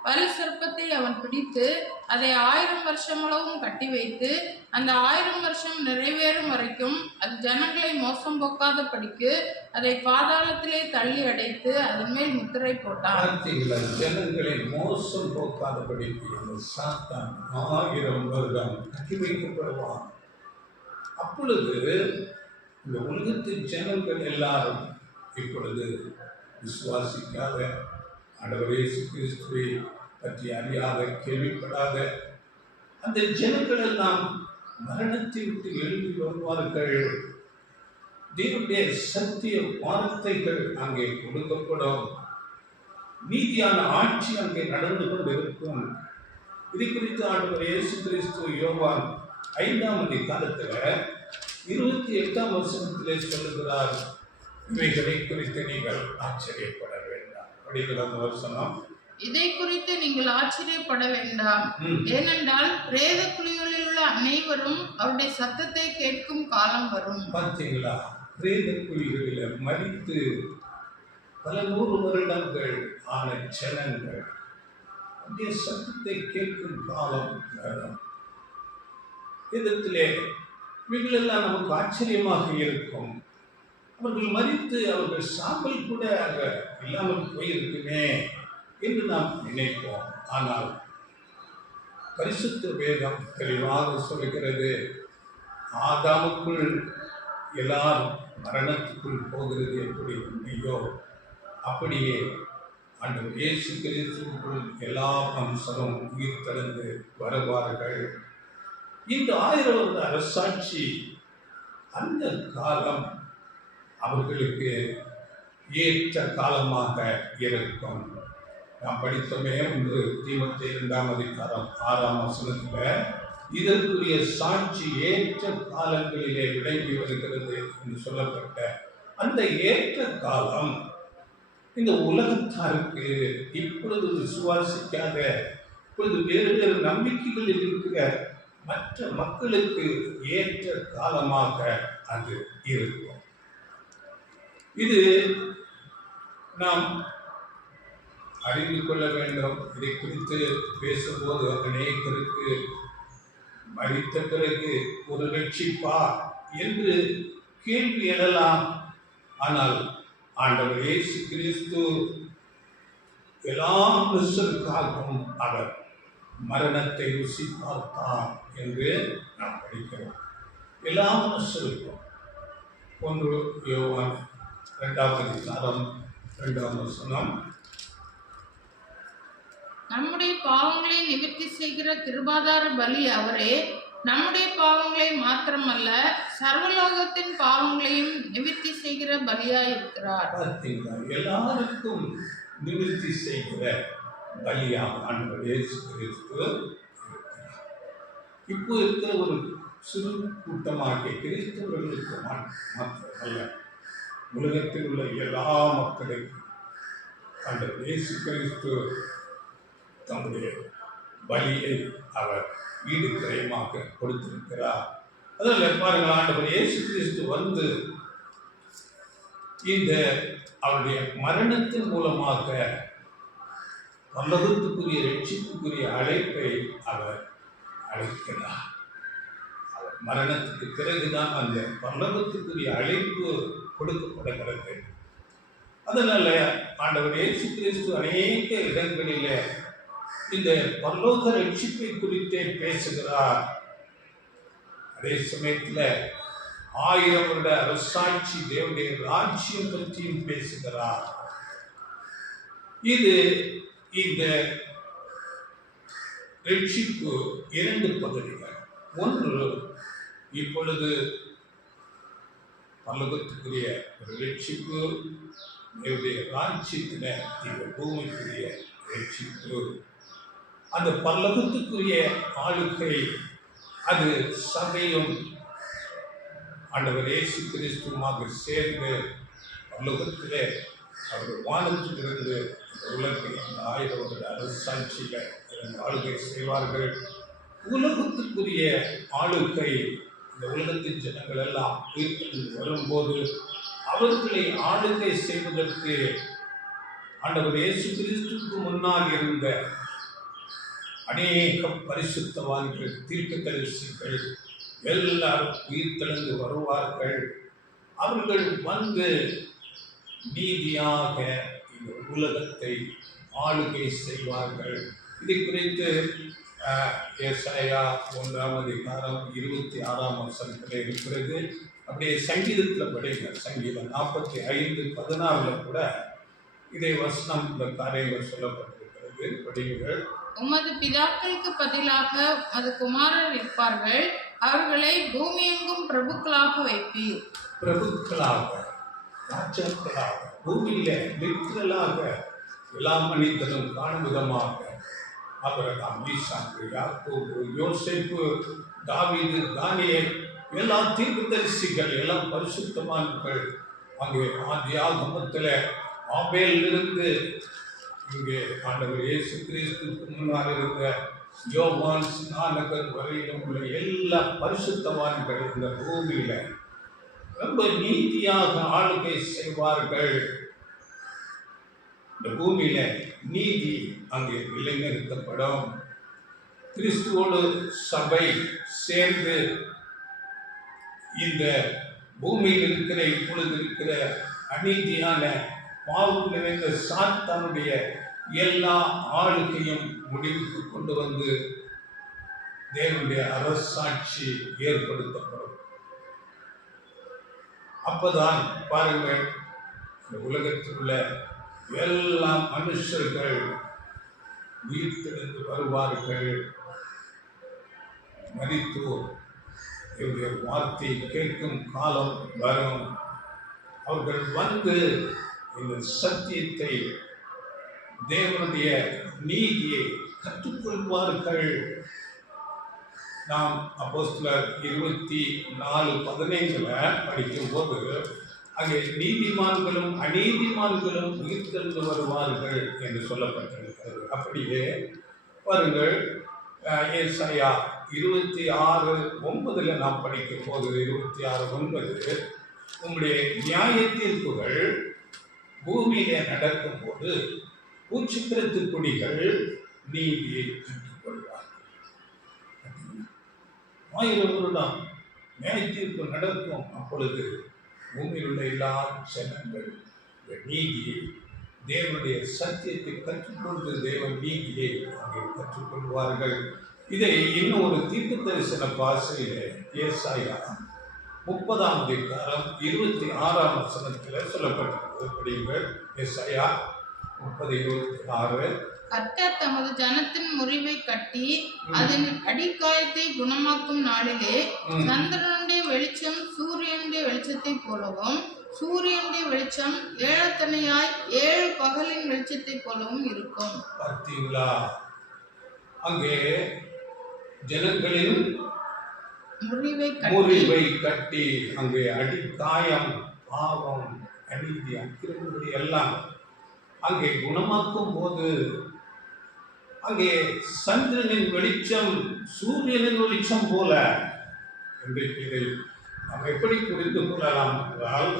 வலு சர்ப்பத்தை அவன் பிடித்து அதை 1000 வருஷமளவும் கட்டி வைத்து அந்த 1000 வருஷம் நிறைவேறும் வரைக்கும் அது ஜனங்களை மோசம் போக்காத படிக்கு அதை பாதாளத்திலே தள்ளி அடைத்து அதன் மேல் முத்திரை போட்டான். ஜனங்களை மோசம் போக்காத படிக்கு சாத்தான் 1000 வருடம் கட்டி வைக்கப்படுவான். அப்பொழுது இந்த உலகத்தின் ஜனங்கள் எல்லாரும் இப்பொழுது விசுவாசிக்காத, ஆண்டவர் இயேசு கிறிஸ்துவை பற்றி அறியாத, கேள்விப்படாத அந்த ஜனங்கள் எல்லாம் மரணத்தை விட்டு எழுதி வருவார்கள். தேவனுடைய சத்திய வார்த்தைகள் அங்கே கொடுக்கப்படும். நீதியான ஆட்சி அங்கே நடந்து கொண்டிருக்கும். இதை குறித்து ஆண்டவர் இயேசு கிறிஸ்து யோவான் 5ஆம் அதிகாரத்தில் 28ஆம் வசனத்திலே சொல்லுகிறார், இவைகளை குறித்து நீங்கள் ஆச்சரியப்பட வேண்டாம். படிக்கலாம் வசனம். இதை குறித்து நீங்கள் ஆச்சரியப்பட வேண்டாம், ஏனென்றால் பிரேத குழிகளில் உள்ள அனைவரும் அவருடைய சத்தத்தை கேட்கும் காலம் வரும். பார்த்தீங்களா? பிரேத குழிகளில் மரித்து பல 100 வருடங்கள் ஆன ஜனங்கள் அவருடைய சத்தத்தை கேட்கும் காலம் வரும். இதத்திலே இவைகளெல்லாம் நமக்கு ஆச்சரியமாக இருக்கும். அவர்கள் மரித்து அவர்கள் சாம்பல் கூட அங்கே இல்லாமல் போயிருக்குமே என்று நாம் நினைப்போம். ஆனால் பரிசுத்த வேதம் தெளிவாக சொல்கிறது, ஆதாமுக்குள் எல்லாரும் மரணத்துக்குள் போகிறது எப்படி உண்மையோ அப்படியே ஆண்டவர் இயேசு கிறிஸ்துவுக்குள் எல்லா அம்சமும் உயிர் தெழுந்து வருவார்கள். இந்த 1000 வருட அரசாட்சி அந்த காலம் அவர்களுக்கு ஏற்ற காலமாக இருக்கும். நாம் படித்தோமே 1 தீமோத்தேயு 2ஆம் அதிகாரம் 6ஆம் வசனத்தில் இதற்குரிய சாட்சி ஏற்ற காலங்களிலே விளங்கி வருகிறது என்று சொல்லப்பட்ட அந்த ஏற்ற காலம் இந்த உலகத்தாருக்கு, இப்பொழுது விசுவாசிக்காத, இப்பொழுது வேறு வேறு நம்பிக்கைகளில் இருக்கிற மற்ற மக்களுக்கு ஏற்ற காலமாக அது இருக்கும். இது நாம் அறிந்து கொள்ள வேண்டும். இதை குறித்து பேசும்போது அநேகருக்கு மரித்த பிறகு ஒரு ரட்சிப்பா என்று கேள்வி எழலாம். ஆனால் ஆண்டவர் இயேசு கிறிஸ்து எல்லா மனுஷருக்காகவும் அவர் மரணத்தை ருசி பார்த்தார் என்று நாம் படிக்கிறோம். எல்லா மனுஷருக்கும். 1 யோவான் 2ஆம் அதிகாரம் 2ஆம் வசனம். நம்முடைய பாவங்களை நிவர்த்தி செய்கிற கிருபாதார பலி அவரே, நம்முடைய பாவங்களை மாத்திரமல்ல சர்வலோகத்தின் பாவங்களையும் நிவர்த்தி செய்கிற பலியாய் இருக்கிறார். எல்லாருக்கும் நிவர்த்தி செய்கிற பலியாக ஆண்டவர் இயேசு கிறிஸ்து இருக்கிறார். இப்போ இருக்கிற ஒரு சிறு கூட்டமாக கிறிஸ்தவர்களுக்கு மாத்திரமல்ல, உலகத்தில் உள்ள எல்லா மக்களுக்கும் ஆண்டவர் இயேசு கிறிஸ்து தம்முடைய பலியை அவர் ஈடு கிரயமாக கொடுத்திருக்கிறார். அதில் பாருங்கள், ஆண்டவர் இயேசு கிறிஸ்து வந்து இந்த அவருடைய மரணத்தின் மூலமாக பரலோகத்துக்குரிய ரட்சிப்புக்குரிய அழைப்பை அவர் அழைக்கிறார். அவர் மரணத்துக்கு பிறகுதான் அந்த பரலோகத்துக்குரிய அழைப்பு கொடுக்கப்படுகிறது. அதனால ஆண்டவர் இயேசு கிறிஸ்து அநேக இடங்களிலே இந்த பரலோக ரட்சிப்பை குறித்தே பேசுகிறார். அதே சமயத்தில் 1000 வருட அரசாட்சி தேவனுடைய ராஜ்யம் பற்றியும் பேசுகிறார். இது இந்த ரட்சிப்பு 2 பகுதிகள். ஒன்று, இப்பொழுது பரலோகத்துக்குரிய ஒரு ரட்சிப்பு, தேவனுடைய ராஜ்யத்தில் இந்த பூமிக்குரிய ரட்சிப்பு. அந்த பரலோகத்துக்குரிய ஆளுகை அது சபையும் ஆண்டவர் இயேசு கிறிஸ்துவுமாக சேர்ந்து பரலோகத்திலே அவர் வானத்திலிருந்து உலகில் அந்த 1000 வருட அரசாட்சியில் ஆளுகை செய்வார்கள். உலகத்துக்குரிய ஆளுகை இந்த உலகத்தின் ஜனங்கள் எல்லாம் உயிர்த்தெழுந்து வரும்போது அவர்களை ஆளுகை செய்வதற்கு ஆண்டவர் இயேசு கிறிஸ்துவுக்கு முன்னால் இருந்த அநேக பரிசுத்தவான்கள், தீர்க்கதரிசிகள் எல்லாரும் உயிர்த்தெழுந்து வருவார்கள். அவர்கள் வந்து நீதியாக இந்த உலகத்தை ஆளுகை செய்வார்கள். இதை குறித்து ஏசாயா 1:26 இருக்கிறது. அப்படியே சங்கீதத்தில் படிங்க. சங்கீதம் 45:16 கூட இதே வசனம், இந்த காரியங்கள் சொல்லப்பட்டிருக்கிறது. படிங்கள். உமது பிதாக்களுக்கு பதிலாக அது குமாரர் இருப்பார்கள், அவர்களை பூமியெங்கும் பிரபுக்களாக வைப்பீர். பிரபுக்களாக, ராஜாக்களாக, பூமியில லிட்டரலாக எல்லா மனிதனும் காணும் விதமாக ஆபிரகாம், ஈசாக்கு, யாக்கோபு, யோசேப்பு, தாவீது, தானியேல், எல்லா தீர்க்கதரிசிகள், எல்லாம் பரிசுத்தவான்கள் அங்கே ஆதியாகமத்தில் ஆபேலிலிருந்து இங்கே ஆண்டவர் இயேசு கிறிஸ்துவுக்கு முன்னால் இருந்த யோவான் ஸ்நானகர் வரையிலும் உள்ள எல்லா பரிசுத்தவான்கள் இந்த பூமியில ரொம்ப நீதியாக ஆளுகை செய்வார்கள். இந்த பூமியில நீதி அங்கே நிலைநிறுத்தப்படும். கிறிஸ்துவோடு சபை சேர்ந்து இந்த பூமியில் இருக்கிற இப்பொழுது இருக்கிற அநீதியான பாவம் நிறைந்த சாத்தானுடைய எல்லா ஆளுகையும் முடிவுக்கு கொண்டு வந்து தேவனுடைய அரசாட்சி ஏற்படுத்தப்படும். அப்பதான் பாருங்கள், இந்த உலகத்தில் உள்ள எல்லா மனுஷர்கள் உயிர்த்தெழுந்து வருவார்கள். மரித்தோர் இவருடைய வார்த்தை கேட்கும் காலம் வரும். அவர்கள் வந்து இந்த சத்தியத்தை, தேவனுடைய நீதியை கற்றுக்கொள்வார்கள். நாம் அப்போஸ்தலர் 24:15 படிக்கும் போது அங்கே நீதிமான்களும் அநீதிமான்களும் உயிர்த்தெழுந்து வருவார்கள் என்று சொல்லப்பட்டிருக்கிறது. அப்படியே பாருங்கள், ஏசாயா 26:9 நாம் படிக்கும் போது 26:9 உங்களுடைய நியாய தீர்ப்புகள் பூமியிலே நடக்கும் போது பூச்சித்திரத்து குடிகள் நீதியை கற்றுக்கொள்வார்கள். 1000 வருடம் நியாய தீர்ப்பு நடக்கும். அப்பொழுது பூமியில் உள்ள எல்லா ஜனங்கள் நீதியை, தேவனுடைய சத்தியத்தை கற்றுக்கொண்டு தேவன் நீதியை அங்கே கற்றுக்கொள்வார்கள். இதை இன்னும் ஒரு தீர்க்க தரிசன பாசையிலே ஏசாயா 30:26 சொல்லப்பட்டிருக்கிறது. ஏசாயா 30:26 கர்த்தர் தமது ஜனத்தின் முறிவை கட்டி அதன் அடிக்காயத்தை குணமாக்கும் நாளிலே சந்திரனுடைய வெளிச்சம் சூரியனுடைய வெளிச்சத்தை போலவும் சூரியனுடைய வெளிச்சம் ஏழத்தனையாய் 7 பகலின் வெளிச்சத்தை போலவும் இருக்கும். பார்த்தீங்களா? அங்கே ஜனங்களின் முறிவை கட்டி அங்கே அடிக்காயம், பாவம், அநீதி, அக்கிரமங்கள் எல்லாம் அங்கே குணமாக்கும் போது அங்கே சந்திரனின் வெளிச்சம் சூரியனின் வெளிச்சம் போல. இன்றைக்கு இதை நாம் எப்படி புரிந்து கொள்ளலாம் என்றால்,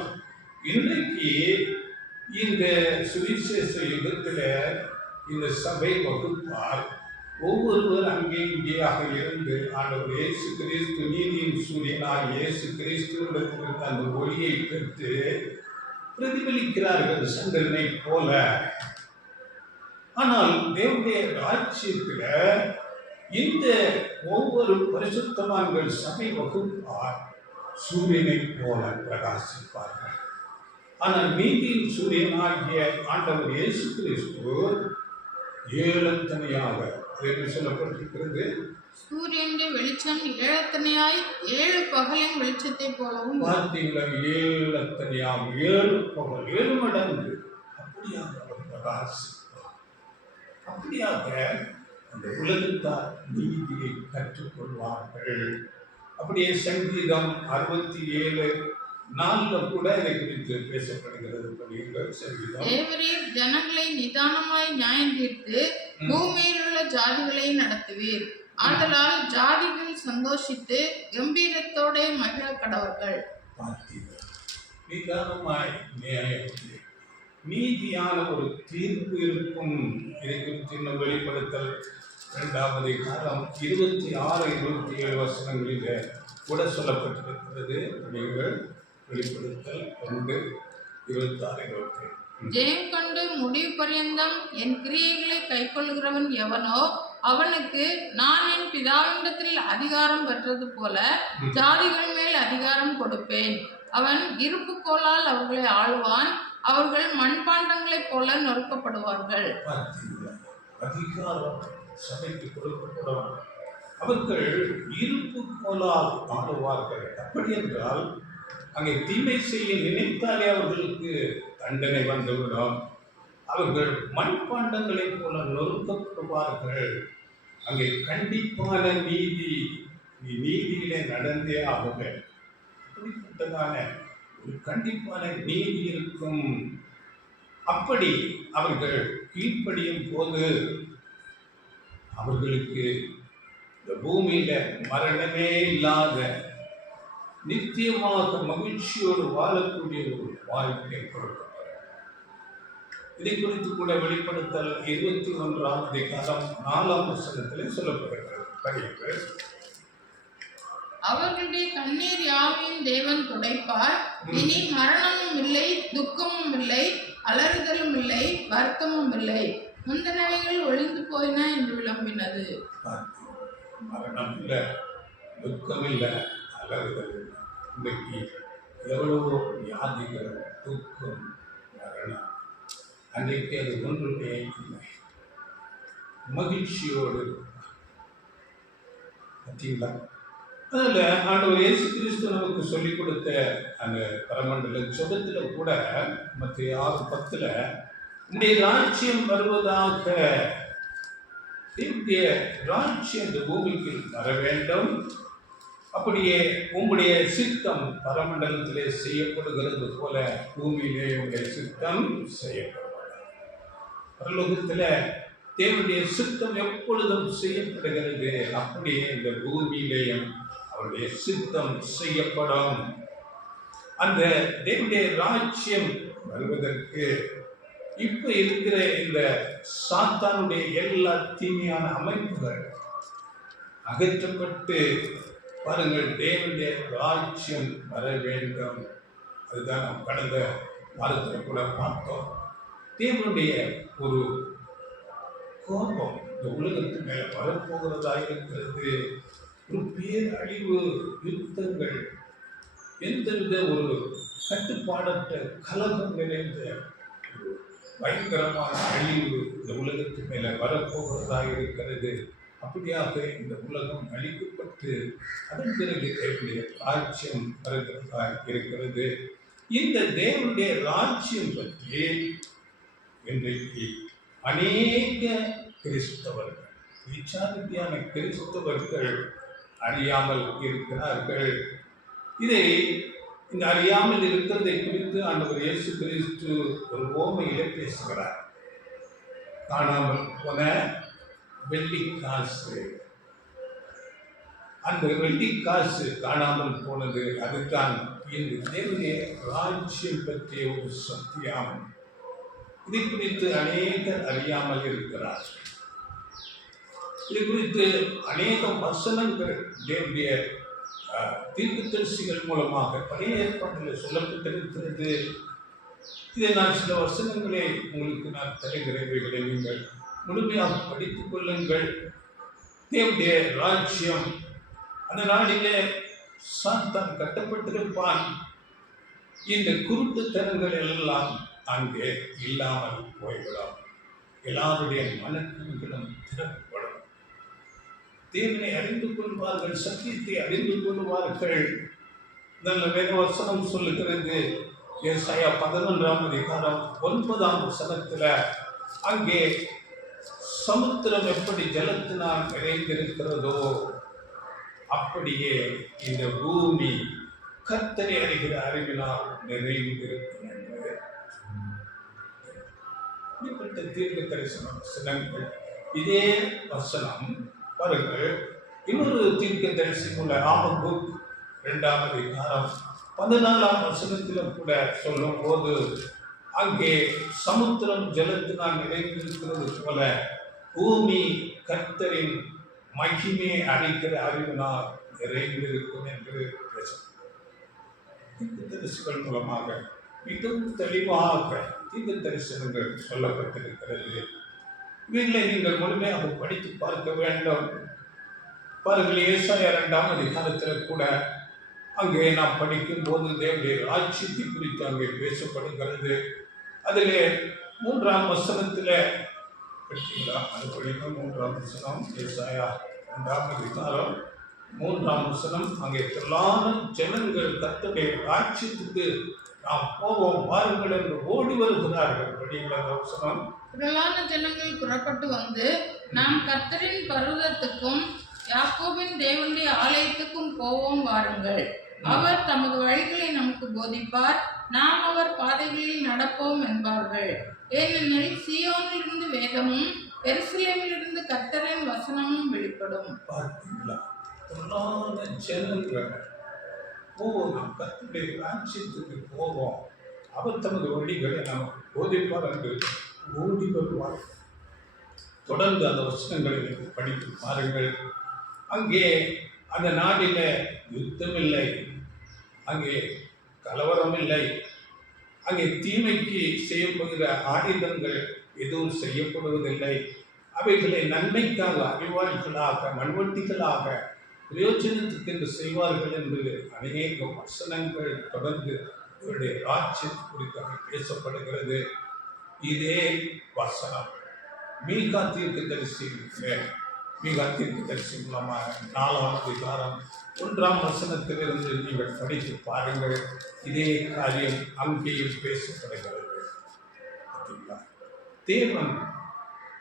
இன்றைக்கு இந்த சுவிசேஷ யுகத்தில் இந்த சபை வகுப்பார் ஒவ்வொருவர் அங்கே இங்கேயாக இருந்து ஆண்டவர் இயேசு கிறிஸ்து நீதியின் சூரியனாக இயேசு கிறிஸ்துவிடத்திலிருந்து அந்த ஒளியை பெற்று பிரதிபலிக்கிறார்கள் சந்திரனை போல. ஆனால் தேவனுடைய ராஜ்யத்தில் இந்த ஒவ்வொரு பரிசுத்தவான்கள் சபை வகுப்பார் சூரியனைப் போல பிரகாசிப்பார்கள். ஆனால் நீதியின் சூரியனாகிய ஆண்டவர் இயேசு கிறிஸ்து ஏழத்தனையாக சொல்லப்பட்டிருக்கிறது. சூரியனுடைய வெளிச்சம் ஏழத்தனையாய் 7 பகலின் வெளிச்சத்தை போலவும். பார்த்தீங்களா? ஏழத்தனையாக 7 பகல் 7 மடங்கு அப்படியாக அவர் பிரகாசிப்பார். அப்படியாக அந்த உலகத்தார் நீதியை கற்றுக்கொள்வார்கள். அப்படியே சங்கீதம் 67:4 கூட இதை குறித்து பேசப்படுகிறது. சங்கீதம், தேவரீர் ஜனங்களை நிதானமாய் நியாயம் தீர்த்து பூமியில் உள்ள ஜாதிகளை நடத்துவீர். ஆதலால் ஜாதிகள் சந்தோஷித்து கம்பீரத்தோட மகிழ கடவர்கள். நிதானமாய் நியாயம், நீதியான ஒரு தீர்ப்பு இருக்கும். இதை குறித்து இன்னும் வெளிப்படுத்தல் 2வது அதிகாரம் 26-27 வசனங்களில் கூட சொல்லப்பட்டிருக்கிறது. நீங்கள் வெளிப்படுத்தல் 2:26-27. ஜெயம் கண்டு முடிவு பரியந்தம் என் கிரியைகளை கைக்கொள்கிறவன் எவனோ அவனுக்கு நான் என் பிதாவினிடத்தில் அதிகாரம் பெற்றது போல ஜாதிகள் மேல் அதிகாரம் கொடுப்பேன். அவன் இருப்பு கோலால் அவர்களை ஆளுவான். அவர்கள் மண்பாண்டங்களைப் போல நொறுக்கப்படுவார்கள். அதிகாரம் சபைக்கு கொடுக்கப்படும். அவர்கள் இருப்பு கோலால் ஆளுவார்கள். அப்படி என்றால் அங்கே தீமை செய்ய நினைத்தாலே அவர்களுக்கு தண்டனை வந்துவிடும். அவர்கள் மண்பாண்டங்களைப் போல நொறுக்கப்படுவார்கள். அங்கே கண்டிப்பான நீதியிலே நடந்தே ஆகுங்கள். அப்படிப்பட்டதான ஒரு கண்டிப்பான நீதி இருக்கும். அப்படி அவர்கள் கீழ்ப்படியும் போது அவர்களுக்கு இந்த பூமியில மரணமே இல்லாத நித்தியமாக மகிழ்ச்சியோடு வாழக்கூடிய ஒரு வாழ்க்கை கொடுக்கப்படும். இதை குறித்து கூட வெளிப்படுத்தல் 21-வது அதிகாரம் 4ஆம் வசனத்தில் சொல்லப்படுகிறது. அவர்களுடைய கண்ணீர் யாவையும் தேவன் துடைப்பார். இனி மரணமும் இல்லை, துக்கமும் இல்லை, அலறுதலும் இல்லை, வருத்தமும் இல்லை. முந்தனவைகள் ஒளிந்து போயின என்று விளம்பினது. மரணம் இல்லை, துக்கம் இல்லை, அலறுதல் இல்லை. இன்றைக்கு எவ்வளவோ வியாதிகள், துக்கம், மரணம். அன்றைக்கு அது ஒன்றுமே இல்லை. மகிழ்ச்சியோடு பார்த்தீங்களா? அதில் ஆண்டவர் இயேசு கிறிஸ்து நமக்கு சொல்லிக் கொடுத்த அந்த பரமண்டல ஜெபத்தில் கூட மத்திய 6:10 உம்முடைய ராஜ்யம் வருவதாக, உம்முடைய ராஜ்யம் இந்த பூமிக்கு வர வேண்டும், அப்படியே உம்முடைய சித்தம் பரமண்டலத்திலே செய்யப்படுகிறது போல பூமியிலே உங்களுடைய சித்தம் செய்யப்படுகிறது. பரலோகத்தில் தேவனுடைய சித்தம் எப்பொழுதும் செய்யப்படுகிறது. அப்படியே இந்த பூமியிலேயும் அவருடைய சித்தம் செய்யப்படும். அந்த தேவனுடைய ராஜ்யம் வருவதற்கு இப்ப இருக்கிற இந்த சாத்தானுடைய எல்லா தீமையான அமைப்புகள் அகற்றப்பட்டு பாருங்கள், தேவனுடைய ராஜ்யம் வர வேண்டும். அதுதான் நாம் கடந்த வாரத்தில் கூட பார்த்தோம். தேவனுடைய ஒரு கோபம் இந்த உலகத்து மேல வரப்போகிறதா இருக்கிறது. ஒரு பேரழிவு, யுத்தங்கள், எந்தவித ஒரு கட்டுப்பாடற்ற கலகம் நிறைந்த ஒரு பயங்கரமான அழிவு இந்த உலகத்து மேல வரப்போகிறதா இருக்கிறது. அப்படியாக இந்த உலகம் அழிக்கப்பட்டு அதன் பிறகு தேவனுடைய ராஜ்யம் வருகிறதா இருக்கிறது. இந்த தேவனுடைய ராஜ்யம் பற்றி இன்றைக்கு அநேக கிறிஸ்தவர்கள், விசாரித்தியான கிறிஸ்தவர்கள் அறியாமல் இருக்கிறார்கள். இதை இந்த அறியாமல் இருக்கிறதை குறித்து ஆண்டவர் இயேசு கிறிஸ்து ஒரு ஓமையிலே பேசுகிறார். காணாமல் போன வெள்ளி காசு, அந்த வெள்ளி காசு காணாமல் போனது. அதுதான் இந்த தேவனுடைய ராஜ்யம் பற்றிய ஒரு சத்தியம். இதை குறித்து அநேகர் அறியாமல் இருக்கிறார்கள். இது குறித்து அநேக வசனங்கள் தேவனுடைய தீர்க்கதரிசிகள் மூலமாக பழைய ஏற்பாட்டில் சொல்லப்பட்டிருக்கிறது. இதை நான் சில வசனங்களை உங்களுக்கு நான் தருகிறவைகளை நீங்கள் முழுமையாக படித்துக் கொள்ளுங்கள். தேவனுடைய ராஜ்யம் அந்த நாளிலே சாத்தான் கட்டப்பட்டிருப்பான். இந்த குருட்டுத்தனங்கள் எல்லாம் அங்கே இல்லாமல் போய்விடும். எல்லாருடைய மனக்கண்களும் திறக்கப்படும். தேவனை அறிந்து கொள்வார்கள், சத்தியத்தை அறிந்து கொள்வார்கள். நல்ல வேதவசனம் சொல்லுகிறது. ஏசாயா 11ஆம் அதிகாரம் 9ஆம் வசனத்துல அங்கே சமுத்திரம் எப்படி ஜலத்தினால் நிறைந்திருக்கிறதோ அப்படியே இந்த பூமி கர்த்தரை அறிகிற அறிவினால் நிறைந்திருக்கும் என்று இப்படிப்பட்ட தீர்க்க தரிசன வசனங்கள். இதே வசனம் பாருங்கள், இன்னொரு தீர்க்க தரிசனம் ஆபகுக் 2ஆம் அதிகாரம் 14ஆம் வசனத்திலும் கூட சொல்லும் போது அங்கே சமுத்திரம் ஜலத்தினால் நிறைந்திருக்கிறது போல பூமி கர்த்தரின் மகிமையை அளிக்கிற அறிவினால் நிறைந்திருக்கும் என்று தீர்க்கதரிசிகள் மூலமாக மிகவும் தெளிவாக தீர்க்க தரிசனங்கள் சொல்லப்பட்டிருக்கிறது. இவைகளை நீங்கள் முழுமையாக படித்து பார்க்க வேண்டும். பாருங்கள், ஏசாயா 2ஆம் அதிகாரத்தில் கூட அங்கே நாம் படிக்கும் போது தேவனுடைய ராஜ்யத்தை குறித்து அங்கே பேசப்படுகிறது. அதிலே 3ஆம் வசனத்தில் அது படிக்கும். 3ஆம் வசனம் ஏசாயா 2ஆம் அதிகாரம் 3ஆம் வசனம். அங்கே திரளான ஜனங்கள் கர்த்தருடைய ராஜ்யத்துக்கு நாம் போவோம் வாருங்கள் என்று ஓடி வருகிறார்கள். படிக்கிற வசனம். திரளான ஜனங்கள் புறப்பட்டு வந்து நாம் கர்த்தரின் பர்வதத்துக்கும் யாக்கோபின் தேவனுடைய ஆலயத்துக்கும் போவோம் வாருங்கள். அவர் தமது வழிகளை நமக்கு போதிப்பார், நாம் அவர் பாதைகளில் நடப்போம் என்பார்கள். ஏனெனில் சீயோனிலிருந்து வேதமும் எருசலேமிலிருந்து கர்த்தரின் வசனமும் வெளிப்படும். பார்த்தீங்களா, ஜனங்கள் போவோம், கர்த்தருடைய ராஜ்யத்துக்கு போவோம், அவர் தமது வழிகளை நமக்கு போதிப்பார் என்று ஓடி வருவார். தொடர்ந்து அந்த வசனங்களை படித்து பாருங்கள். அங்கே அந்த நாட்டில் யுத்தம் இல்லை, அங்கே கலவரம் இல்லை, அங்கே தீமைக்கு செய்யப்படுகிற ஆயுதங்கள் எதுவும் செய்யப்படுவதில்லை. அவைகளை நன்மைக்காக, அறிவாளிகளாக, மண்வெட்டிகளாக பிரயோஜனத்துக்கு என்று செய்வார்கள் என்று அநேக வசனங்கள் தொடர்ந்து இவருடைய ராஜ்யம் குறித்து பேசப்படுகிறது. இதே வசனம் மீகா தீர்க்கதரிசி மூலமாக 4ஆம் அதிகாரம் 1ஆம் வசனத்திலிருந்து நீங்கள் படித்து பாருங்கள். இதே காரியம் அங்கேயும் பேசப்படுகிறது. தேவன்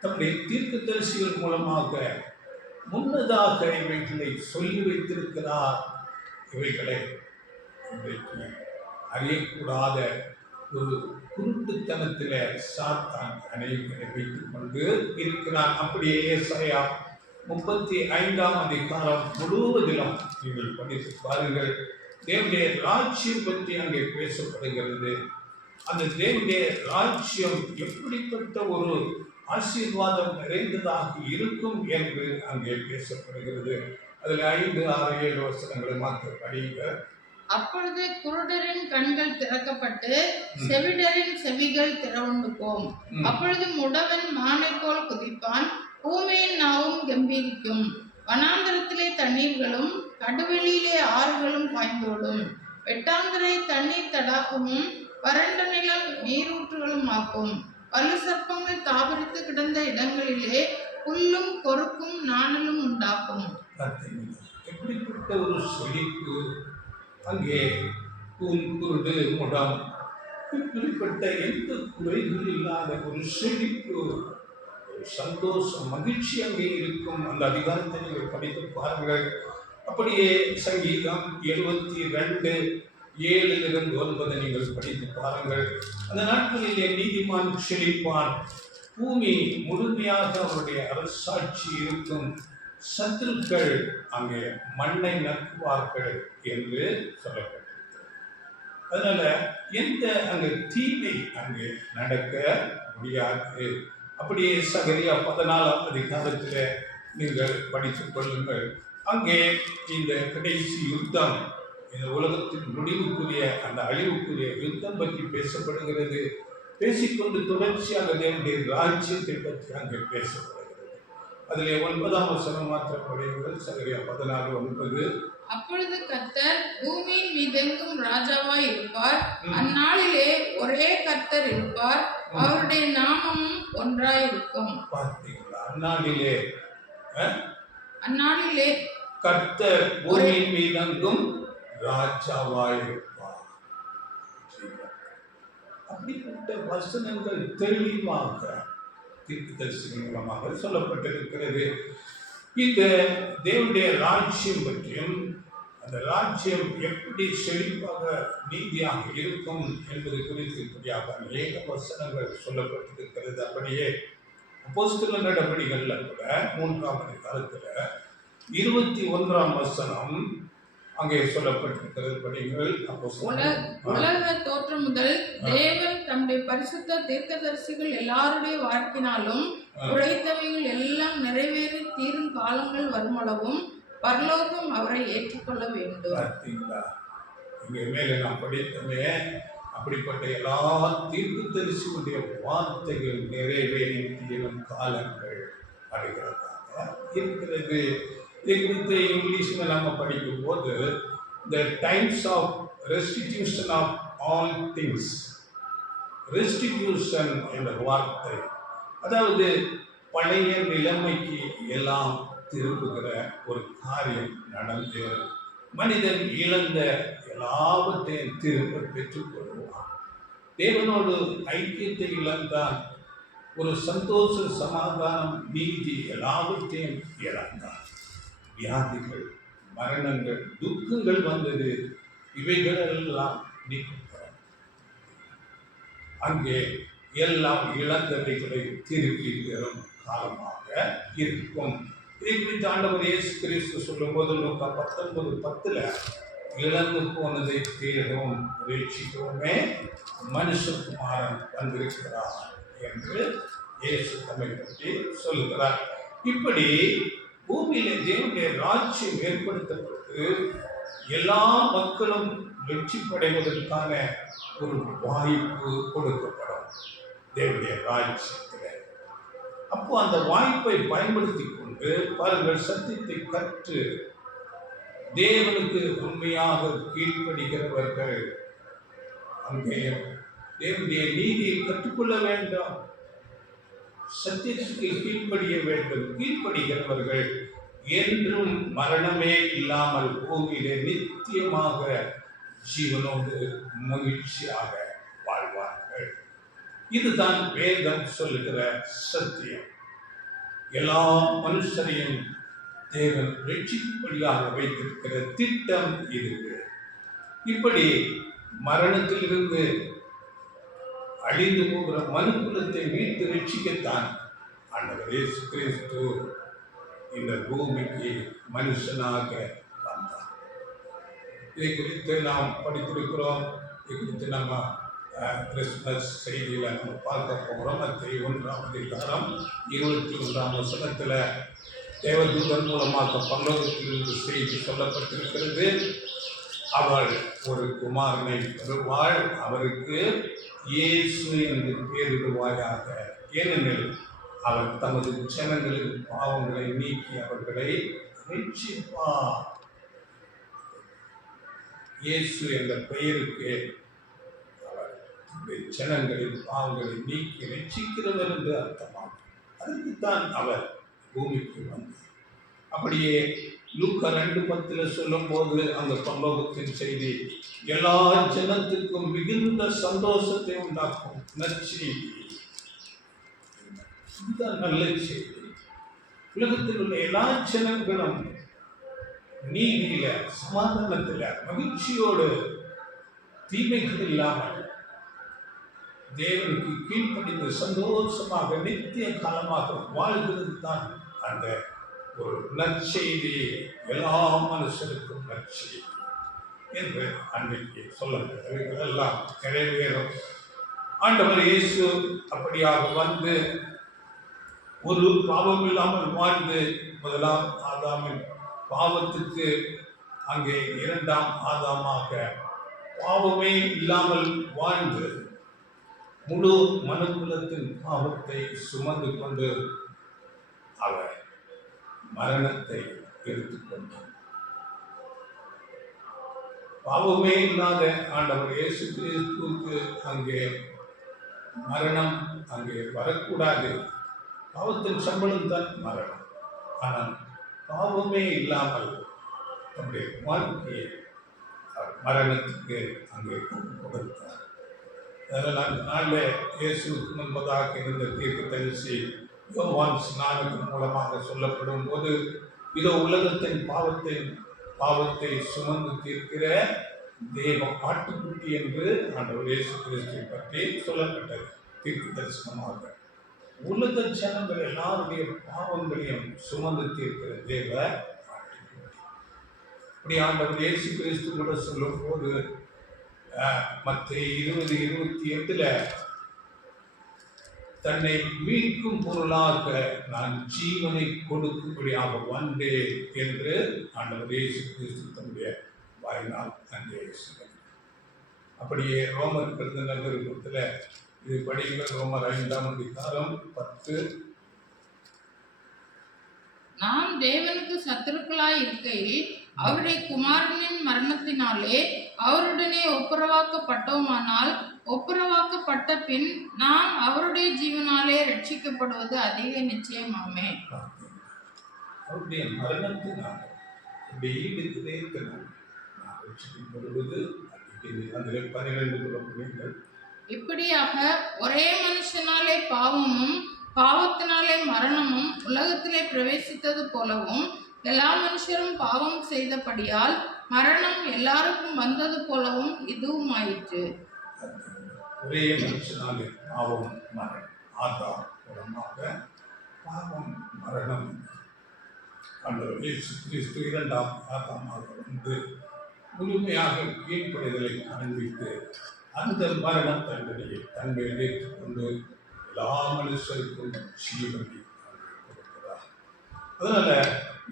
தம்முடைய தீர்க்கதரிசிகள் மூலமாக முன்னதாக இவைகளை சொல்லி வைத்திருக்கிறார். இவைகளை இன்றைக்கு அறியக்கூடாத ஒரு குருட்டுத்தனத்தில் சாத்தான் அனைவரை வைத்துக் கொண்டு இருக்கிறான். அப்படியே ஏசாயா 35ஆம் அதிகாரம் முழுவதிலும் நீங்கள் படித்து பாருங்கள். தேவனுடைய ராஜ்யம் பற்றி அங்கே பேசப்படுகிறது. அந்த தேவனுடைய ராஜ்யம் எப்படிப்பட்ட ஒரு ஆசீர்வாதம் நிறைந்ததாக இருக்கும் என்று அங்கே பேசப்படுகிறது. அதில் 5, 6, 7 வசனங்களை மாற்ற படிங்க. அப்பொழுது குருடரின் கண்கள் திறக்கப்பட்டு செவிடரின் செவிகள் திறவுண்டு போம். அப்பொழுது முடவன் மானை போல் குதிப்பான், பூமியின் நாவும் கம்பீரிக்கும். வனாந்தரத்திலே தண்ணீர்களும் கடுவெளியிலே ஆறுகளும் பாய்ந்தோடும். வெட்டாந்தரை தண்ணீர் தடாகமும் வறண்ட நிலம் நீரூற்றுகளும் ஆக்கும். பல சர்ப்பங்கள் தாபரித்து கிடந்த இடங்களிலே புல்லும் கொறுக்கும் நாணலும் உண்டாக்கும். எப்படிப்பட்ட ஒரு செழிப்பு அங்கே! குருடு முடம் இப்படிப்பட்ட எந்த குறைகள் இல்லாத ஒரு செழிப்பு, ஒரு சந்தோஷம், மகிழ்ச்சி அங்கே இருக்கும். அந்த அதிகாரத்தை நீங்கள் படித்து பாருங்கள். அப்படியே சங்கீதம் 72, 7 - 9 நீங்கள் படித்து பாருங்கள். அந்த நாட்களிலே நீதிமான் செழிப்பான், பூமி முழுமையாக அவருடைய அரசாட்சி இருக்கும், சத்துருக்கள் அங்கே மண்ணை நக்குவார்கள் என்று சொல்லப்பட்டிருக்கிறது. அதனால எந்த அங்கே தீமை அங்கே நடக்க முடியாது. அப்படியே சகரியா 14ஆம் அதிகாரத்தில் நீங்கள் படித்துக் கொள்ளுங்கள். அங்கே இந்த கடைசி யுத்தம், இந்த உலகத்தின் முடிவுக்குரிய அந்த அழிவுக்குரிய யுத்தம் பற்றி பேசப்படுகிறது. பேசிக்கொண்டு தொடர்ச்சியாக தேவனுடைய ராஜ்யத்தை பற்றி அங்கே பேசப்படுகிறது. அதிலே 9ஆம் வசனம் மாத்திரம் படியுங்கள். சகரியா 14:9. அப்பொழுது கர்த்தர் பூமியின் மீதெங்கும் ராஜாவாய் இருப்பார். அந்நாளிலே ஒரே கர்த்தர் இருப்பார், அவருடைய நாமமும் ஒன்றாயிருக்கும். பார்த்தீங்களா? அந்நாளிலே கர்த்தர் பூமியின் மீதெங்கும் ராஜாவாய் இருப்பார். அப்படிப்பட்ட வசனங்கள் தெளிவாக தீர்க்கதரிசி மூலமாக சொல்லப்பட்டிருக்கிறது. இந்த தேவனுடைய ராஜ்யம் பற்றியும் அந்த ராஜ்யம் எப்படி செழிப்பாக நீதியாக இருக்கும் என்பது குறித்து இப்படியாக அநேக வசனங்கள் சொல்லப்பட்டிருக்கிறது. அப்படியே அப்போஸ்தலர் நடபடிகள்ல கூட 3ஆம் அதிகாரத்துல 21ஆம் வசனம் அங்கே சொல்லப்பட்டிருக்கிறது. படிகள். உலக தோற்றம் முதல் தேவன் தம்முடைய பரிசுத்த தீர்க்கதரிசிகள் எல்லாருடைய வாக்கினாலும் உரைத்தவைகள் எல்லாம் நிறைவேறி தீரும் காலங்கள் வருமளவும் பரலோகம் அவரை ஏற்றுக்கொள்ள வேண்டும். இங்கே மேலே நாம் படித்தமே அப்படிப்பட்ட எல்லா தீர்க்கதரிசிகளுடைய வார்த்தைகள் நிறைவேறி தீரும் காலங்கள் வருகிறதாக இருக்கிறது. இதை குறித்து இங்கிலீஷில் நம்ம படிக்கும் போது the times of restitution of all things, restitution என்ற வார்த்தை, அதாவது பழைய நிலைமைக்கு எல்லாம் திரும்புகிற ஒரு காரியம் நடந்து மனிதன் இழந்த எல்லாவற்றையும் திரும்ப பெற்றுக்கொள்வான். தேவனோடு ஐக்கியத்தை இழந்தான், ஒரு சந்தோஷ சமாதானம் நீதி எல்லாவற்றையும் இழந்தான். வியாதிகள், மரணங்கள், துக்கங்கள் வந்தது, இவைகளெல்லாம் நீக்கப்படும். அங்கே எல்லாம் இழந்தவைகளை திருப்பி பெறும் காலமாக இருக்கும். இதை குறித்து ஆண்டவர் இயேசு கிறிஸ்து சொல்லும் போது லூக்கா 19:10 இழந்து போனதை தேடவும் ரட்சிக்கவுமே மனுஷகுமாரன் வந்திருக்கிறார் என்று இயேசு தம்மை பற்றி சொல்லுகிறார். இப்படி பூமியிலே தேவனுடைய ராஜ்யம் ஏற்படுத்தப்பட்டு எல்லா மக்களும் வெற்றிப்படைவதற்கான ஒரு வாய்ப்பு கொடுக்கப்படும் தேவனுடைய ராஜ்யத்தில். அப்போ அந்த வாய்ப்பை பயன்படுத்தி கொண்டு பாருங்கள், சத்தியத்தை கற்று தேவனுக்கு உண்மையாக கீழ்ப்படுகிறவர்கள் அங்கே தேவனுடைய நீதியை கற்றுக்கொள்ள வேண்டாம், சத்தியத்துக்கு கீழ்ப்படிய வேண்டும். கீழ்ப்படுகிறவர்கள் என்றும் மரணமே இல்லாமல் பூமியிலே நித்தியமாக ஜீவனோடு மகிழ்ச்சியாக வாழ்வார்கள். இதுதான் வேதம் சொல்லுகிற சத்தியம். எல்லா மனுஷரையும் தேவன் ரட்சிக்கும்படியாக வைத்திருக்கிற திட்டம் இது. இப்படி மரணத்திலிருந்து அழிந்து போகிற மனுக்குலத்தை மீட்டு ரட்சிக்கத்தான் ஆண்டவர் இயேசு கிறிஸ்து இந்த பூமிக்கு மனுஷனாக வந்தார். இதை குறித்து நாம் படித்திருக்கிறோம். இது குறித்து நம்ம கிறிஸ்துமஸ் செய்தியில் நம்ம பார்க்க போகிறோம். மத்தேயு 1ஆம் அதிகாரம் 21ஆம் வசனத்தில் தேவதூதன் மூலமாக பரலோகத்திலிருந்து செய்தி சொல்லப்பட்டிருக்கிறது. அவள் ஒரு குமாரனை பெறுவாள், அவருக்கு இயேசு என்று பெயரிடுவாயாக, ஏனெனில் அவர் தமது ஜனங்களின் பாவங்களை நீக்கி அவர்களை ரட்சிப்பார். இயேசு என்ற பெயருக்கு அவர் ஜனங்களின் பாவங்களை நீக்கி ரட்சிக்கிறவர் என்று அர்த்தமாகும். அதுக்குத்தான் அவர் பூமிக்கு வந்தார். அப்படியே லூக்கா 2:10 சொல்லும் போது அந்த பரலோகத்தின் செய்தி எல்லா ஜனத்துக்கும் மிகுந்த சந்தோஷத்தை உண்டாக்கும் நற்செய்தி. இதுதான் நல்ல செய்தி. உலகத்தில் உள்ள எல்லா ஜனங்களும் நீதியில, சமாதானத்தில், மகிழ்ச்சியோடு, தீமைகள் இல்லாமல் தேவனுக்கு கீழ்ப்படிந்து சந்தோஷமாக நித்திய காலமாக வாழ்கிறது தான் அந்த ஒரு நற்செய்தி. எல்லா மனுஷருக்கும் நற்செய்தி என்று அன்றைக்கு சொல்லப்பட்டவைகள் எல்லாம் நிறைவேறும். ஆண்டவர் இயேசு அப்படியாக வந்து ஒரு பாவம் இல்லாமல் வாழ்ந்து முதலாம் ஆதாமின் பாவத்துக்கு அங்கே 2ஆம் ஆதாமாக பாவமே இல்லாமல் வாழ்ந்து முழு மனுக்குலத்தின் பாவத்தை சுமந்து கொண்டு அவர் மரணத்தை எடுத்துக்கொண்டார். பாவமே இல்லாத ஆண்டவர் இயேசு கிறிஸ்துவுக்கு அங்கே மரணம் அங்கே வரக்கூடாது. பாவத்தின் சம்பளம் தான் மரணம். ஆனால் பாவமே இல்லாமல் தன்னுடைய வாழ்க்கையை மரணத்துக்கு அங்கே கொடுத்தார். அதனால் அந்த நாளில் இயேசுக்கு முன்பதாக இருந்த தீர்க்கதரிசி யோவான் ஸ்நானத்தின் மூலமாக சொல்லப்படும் போது, இதோ உலகத்தின் பாவத்தை சுமந்து தீர்க்கிற தேவ ஆட்டுக்குட்டி என்று ஆண்டவர் இயேசு கிறிஸ்துவை பற்றி சொல்லப்பட்டது தீர்க்க தரிசனமாக. உலக ஜனங்கள் எல்லாருடைய பாவங்களையும் சுமந்து தீர்க்கிற தேவ ஆட்டுக்குட்டி. இப்படி ஆண்டவர் இயேசு கிறிஸ்து கூட சொல்லும் போது மத்தேயு 20:28 தன்னை மீட்கும் பொருளாக நான் ஜீவனை கொடுக்கும்படியாக வந்தேன் என்று ஆண்டவர் இயேசு கிறிஸ்து தன்னுடைய வாயினால் அங்கே சொன்னார். அப்படியே ரோமர் எழுதின நிருபத்தில் இது படிங்கள். ரோமர் 5:10. நாம் தேவனுக்கு சத்துருக்களாய் இருக்கையில் அவருடைய குமாரனின் மரணத்தினாலே அவருடனே ஒப்புரவாக்கப்பட்டோமானால், ஒப்புரவாக்கப்பட்ட பின் நாம் அவருடைய ஜீவனாலே ரட்சிக்கப்படுவது அதிக நிச்சயமாமே. அவருடைய மரணத்தினால் ரட்சிக்கப்படுவது அதில் 12 இப்படியாக ஒரே மனுஷனாலே பாவமும் பாவத்தினாலே மரணமும் உலகத்திலே பிரவேசித்தது போலவும், எல்லா மனுஷரும் பாவம் செய்தபடியால் மரணம் எல்லாருக்கும் வந்தது போலவும் இதுவும் ஆயிற்று. ஒரே மனுஷனாலே பாவம் மரணம், ஆதாம் மூலமாக பாவம் மரணம். ஆண்டவர் இயேசு கிறிஸ்து 2ஆம் ஆதாமாக வந்து முழுமையாக கீழ்ப்படிதலை காண்பித்து அந்த மரண தண்டனையை தன்மையில் ஏற்றுக்கொண்டு எல்லா மனுஷருக்கும் ஜீவனை கொடுக்கிறார். அதனால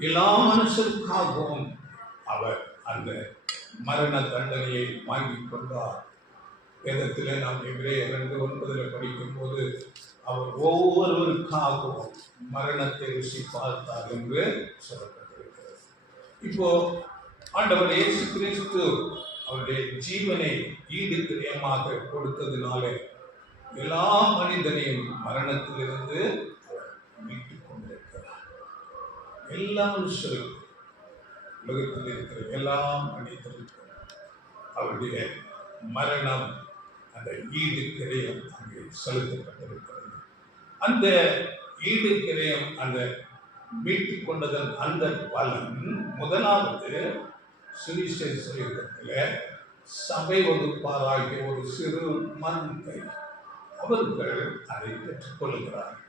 எல்லா மனுஷருக்காகவும் அவர் அந்த மரண தண்டனையை வாங்கி கொண்டார். வேதத்தில் நாம் எபிரேயர் 2:9 படிக்கும் போது அவர் ஒவ்வொருவருக்காகவும் மரணத்தை ருசி பார்த்தார் என்று சொல்லப்பட்டிருக்கிறது. இப்போ ஆண்டவர் இயேசு கிறிஸ்து அவருடைய ஜீவனை ஈடு கிரயமாக கொடுத்ததினாலே எல்லா மனிதனையும் மரணத்திலிருந்து அவர் மீட்டுக் கொண்டிருக்கிறார். எல்லா மனுஷருக்கும், உலகத்தில் இருக்கிற எல்லா மனிதருக்கும் அவருடைய மரணம் அந்த ஈடு கிரயம் அங்கே செலுத்தப்பட்டிருக்கிறது. அந்த ஈடு கிரயம் அந்த மீட்டுக் கொண்டதன் அந்த பலன் முதலாவது சுவிசேஷ யுகத்தில் சபை வகுப்பாராகிய ஒரு சிறு மந்தை அவர்கள் அதை பெற்றுக்கொள்கிறார்கள்.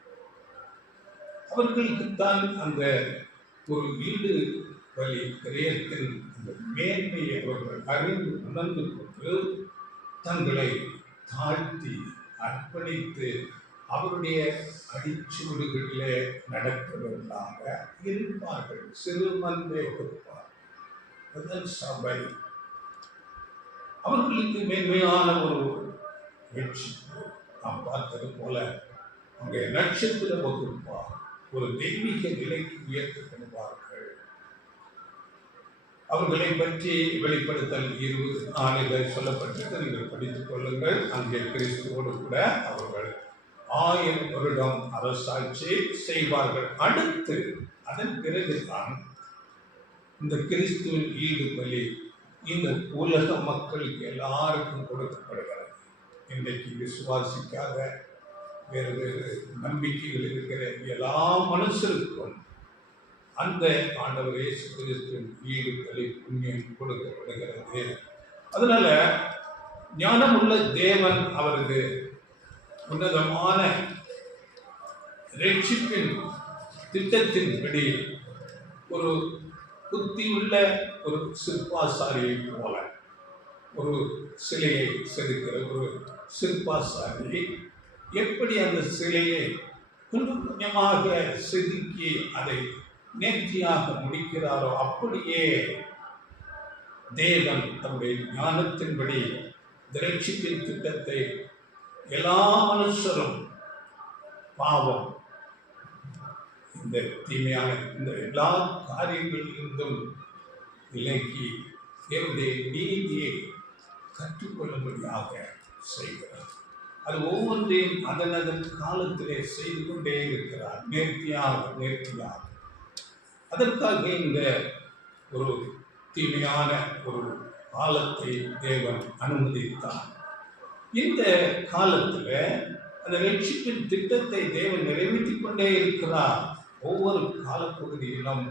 அவர்களுக்குத்தான் அந்த ஒரு ஈடு வழி கிரயத்தின் அந்த மேன்மையை அவர்கள் அறிந்து உணர்ந்து கொண்டு தங்களை தாழ்த்தி அர்ப்பணித்து அவருடைய அடிச்சுவடுகளிலே நடக்கிறவர்களாக இருப்பார்கள். சிறுமந்தை கொடுப்பார் சபை. அவர்களுக்கு மேன்மையான ஒரு வெற்றிப்பு நாம் பார்த்தது போல அங்கே நட்சத்திர வகுப்பார் ஒரு தெய்வீக நிலைக்கு உயர்த்தப்படுவார்கள். அவர்களை பற்றி வெளிப்படுத்தல் 20:4 சொல்லப்பட்டது. நீங்கள் படித்துக் கொள்ளுங்கள். அங்கே கிறிஸ்துவோடு கூட அவர்கள் 1000 வருடம் அரசாட்சி செய்வார்கள். அடுத்து அதன் பிறகுதான் இந்த கிறிஸ்துவின் ஈடு பலி இந்த உலக மக்களுக்கு எல்லாருக்கும் கொடுக்கப்படுகிறது. இன்றைக்கு விசுவாசிக்காத வேறு வேறு நம்பிக்கைகள் இருக்கிற எல்லா மனுஷருக்கும் அந்த ஆண்டவர் இயேசு கிறிஸ்துவின் ஈடு பலி புண்ணியம் கொடுக்கப்படுகிறது. அதனால ஞானமுள்ள தேவன் அவரது உன்னதமான ரட்சிப்பின் திட்டத்தின்படி ஒரு புத்தியுள்ள ஒரு சிற்பாசாரியை போல ஒரு சிலையை செதுக்கிற ஒரு சிற்பாசாரி எப்படி அந்த சிலையை கொஞ்சம் கொஞ்சமாக செதுக்கி அதை நேர்த்தியாக முடிக்கிறாரோ, அப்படியே தேவன் தன்னுடைய ஞானத்தின்படி ரட்சிப்பின் திட்டத்தை எல்லா மனுஷரும் பாவம் இந்த தீமையான இந்த எல்லா காரியங்களிலிருந்தும் விலகி தேவனுடைய நீதியை கற்றுக்கொள்ளும்படியாக செய்கிறார். அது ஒவ்வொன்றையும் அதன் காலத்திலே செய்து கொண்டே இருக்கிறார், நேர்த்தியாக. அதற்காக இந்த ஒரு தீமையான ஒரு காலத்தை தேவன் அனுமதித்தார். இந்த காலத்தில் அந்த ரட்சிப்பின் திட்டத்தை தேவன் நிறைவேற்றிக் கொண்டே இருக்கிறார். ஒவ்வொரு காலப்பகுதியிலும்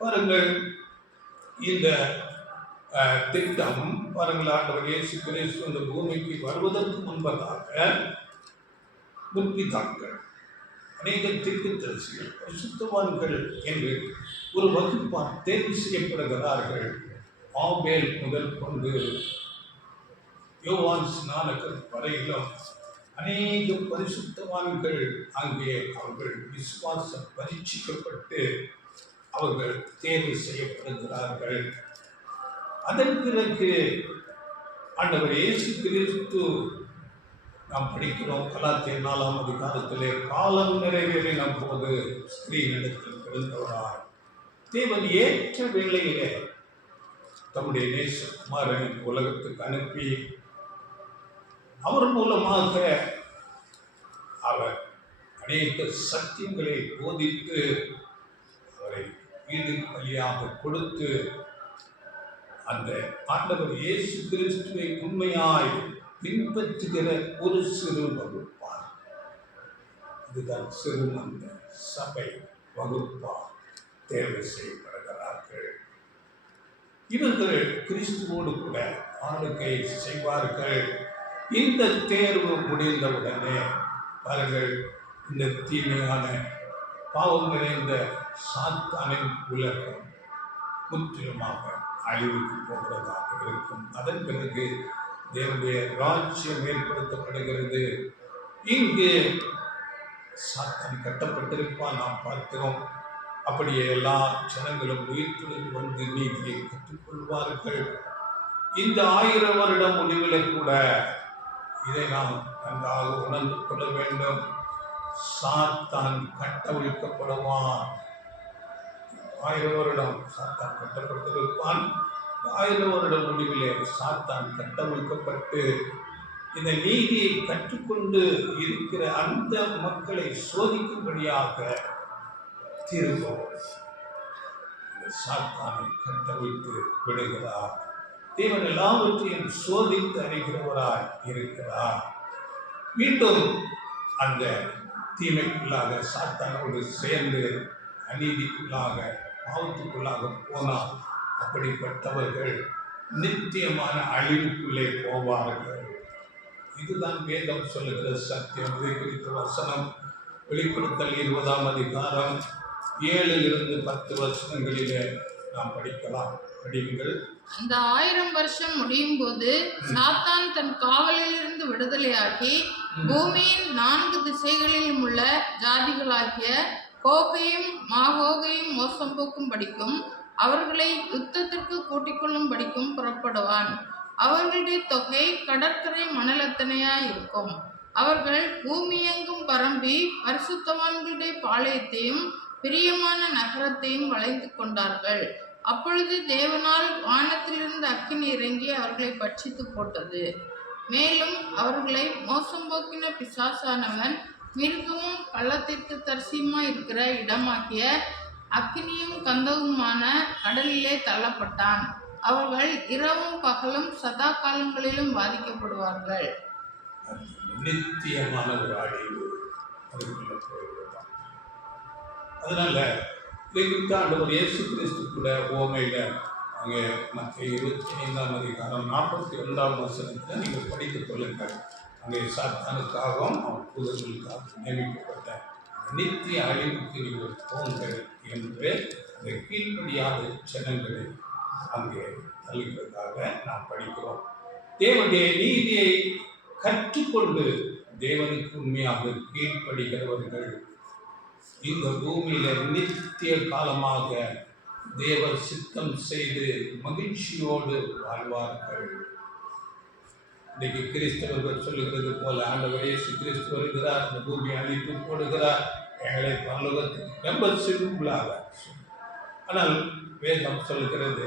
பாருங்கள், இந்த திட்டம் பாருங்கள், ஆண்டவர் இயேசு கிறிஸ்து இந்த பூமிக்கு வருவதற்கு முன்பதாக முற்பிதாக்கள் அநேக தீர்க்கதரிசிகள் பரிசுத்தவான்கள் என்று ஒரு வகுப்பார் தேர்வு செய்யப்படுகிறார்கள். ஆபேல் முதல் கொண்டு யோவான் ஸ்நானகர் வரையிலும் அநேக பரிசுத்தவான்கள் அங்கே அவர்கள் விசுவாசம் பரீட்சிக்கப்பட்டு அவர்கள் தேர்வு செய்யப்படுகிறார்கள். அதன் பிறகு ஆண்டவர் இயேசு கிறிஸ்து நாம் படிக்கிறோம், கலாத்தியர் 4ஆம் அதிகாரத்திலே காலம் நிறைவேறின போது ஸ்திரீனிடத்தில் பிறந்தவராய் தேவன் ஏற்ற வேளையிலே தம்முடைய நேசகுமாரனை உலகத்துக்கு அனுப்பி அவர் மூலமாக அவர் அநேக சத்தியங்களை போதித்து அவரை ஈடு பலியாக கொடுத்து அந்த ஆண்டவர் இயேசு கிறிஸ்துவை உண்மையாய் பின்பற்றுகிற ஒரு சிறு வகுப்பார், இதுதான் சிறுமந்த சபை வகுப்பார் தேர்வு செய்யப்படுகிறார்கள். இவர்கள் கிறிஸ்துவோடு கூட ஆளுகை செய்வார்கள். இந்த தேர்வு முடிந்தவுடனே பாருங்கள், இந்த தீமையான பாவம் நிறைந்த சாத்தானின் உலகம் முற்றிலுமாக அழிவுக்கு போகிறதாக இருக்கும். அதன் பிறகு தேவனுடைய ராஜ்யம் ஏற்படுத்தப்படுகிறது. இங்கு சாத்தான் கட்டப்பட்டிருப்பான், நாம் பார்க்கிறோம். அப்படியே எல்லா ஜனங்களும் உயிர்த்துடன் வந்து நீதியை கற்றுக்கொள்வார்கள். இந்த 1000 வருடம் முடிவில் கூட இதை நாம் நன்றாக உணர்ந்து கொள்ள வேண்டும். சாத்தான் கட்டவிழ்க்கப்படுவான். 1000 வருடம் சாத்தான் கட்டப்பட்டிருப்பான். 1000 வருடம் முடிவிலே சாத்தான் கட்டவிழ்க்கப்பட்டு இந்த நீதியை கற்றுக்கொண்டு இருக்கிற அந்த மக்களை சோதிக்கும்படியாக திரும்பவும் இந்த சாத்தானை கட்டவிழ்த்து விடுகிறார். தேவன் எல்லாவற்றையும் சோதித்து அறிகிறவராய் இருக்கிறார். மீண்டும் அந்த தீமைக்குள்ளாக சாத்தானோடு சேர்ந்து அநீதிக்குள்ளாக பாவத்துக்குள்ளாக போனால் அப்படிப்பட்டவர்கள் நித்தியமான அழிவுக்குள்ளே போவார்கள். இதுதான் வேதம் சொல்லுகிற சத்தியம். இதை குறித்த வசனம் வெளிப்படுத்தல் 20ஆம் அதிகாரம் 7 - 10 வசனங்களிலே நாம் படிக்கலாம். படியுங்கள். அந்த 1000 வருஷம் முடியும் போது சாத்தான் தன் காவலிலிருந்து விடுதலையாகி பூமியின் 4 திசைகளிலும் உள்ள ஜாதிகளாகிய கோகையும் மாகோகையும் மோசம் போக்கும் படிக்கும் அவர்களை யுத்தத்திற்கு கூட்டிக் கொள்ளும் படிக்கும் புறப்படுவான். அவர்களுடைய தொகை கடற்கரை மணலத்தனையாய் இருக்கும். அவர்கள் பூமியெங்கும் பரம்பி பரிசுத்தவான்களுடைய பாளையத்தையும் பிரியமான நகரத்தையும் வளைந்து கொண்டார்கள். அப்பொழுது தேவனால் வானத்திலிருந்து அக்கினி இறங்கி அவர்களை பட்சித்து போட்டது. மேலும் அவர்களை மோசம் போக்கின பிசாசானவன் மிருகமும் கள்ளத்திற்கு தரிசியுமாய் இருக்கிற இடமாக்கிய அக்கினியும் கந்தவுமான கடலிலே தள்ளப்பட்டான். அவர்கள் இரவும் பகலும் சதா காலங்களிலும் பாதிக்கப்படுவார்கள். நித்தியமான ஒரு அழிவு அதுக்குள்ள போய்விடுவான். அதனால ஆண்டவர் இயேசு கிறிஸ்து கூட ஓமையில அங்கே மத்திய 25ஆம் அதிகாரம் 42ஆம் வசனத்தில் நீங்கள் படித்துக் கொள்ளுங்கள். அங்கே சாத்தானுக்காகவும் அவன் தூதர்களுக்காகவும் நியமிக்கப்பட்ட நித்திய அழிவுக்கு நீங்கள் போங்கள் என்று அந்த கீழ்ப்படியாத ஜனங்களை அங்கே தள்ளுகிறதாக நாம் படிக்கிறோம். தேவனுடைய நீதியை கற்றுக்கொண்டு தேவனுக்கு உண்மையாக கீழ்ப்படுகிறவர்கள் இந்த பூமியில நித்திய காலமாக தேவ சித்தம் செய்து மகிழ்ச்சியோடு வாழ்வார்கள். இன்னைக்கு கிறிஸ்தவர்கள் சொல்லுகிறது போல ஆண்டவர் இயேசு கிறிஸ்து வருகிறார், இந்த பூமியை அழித்து போடுகிறார், எங்களை பரலோகத்துக்கு ரொம்ப சிம்பிளாக. ஆனால் வேதம் சொல்கிறது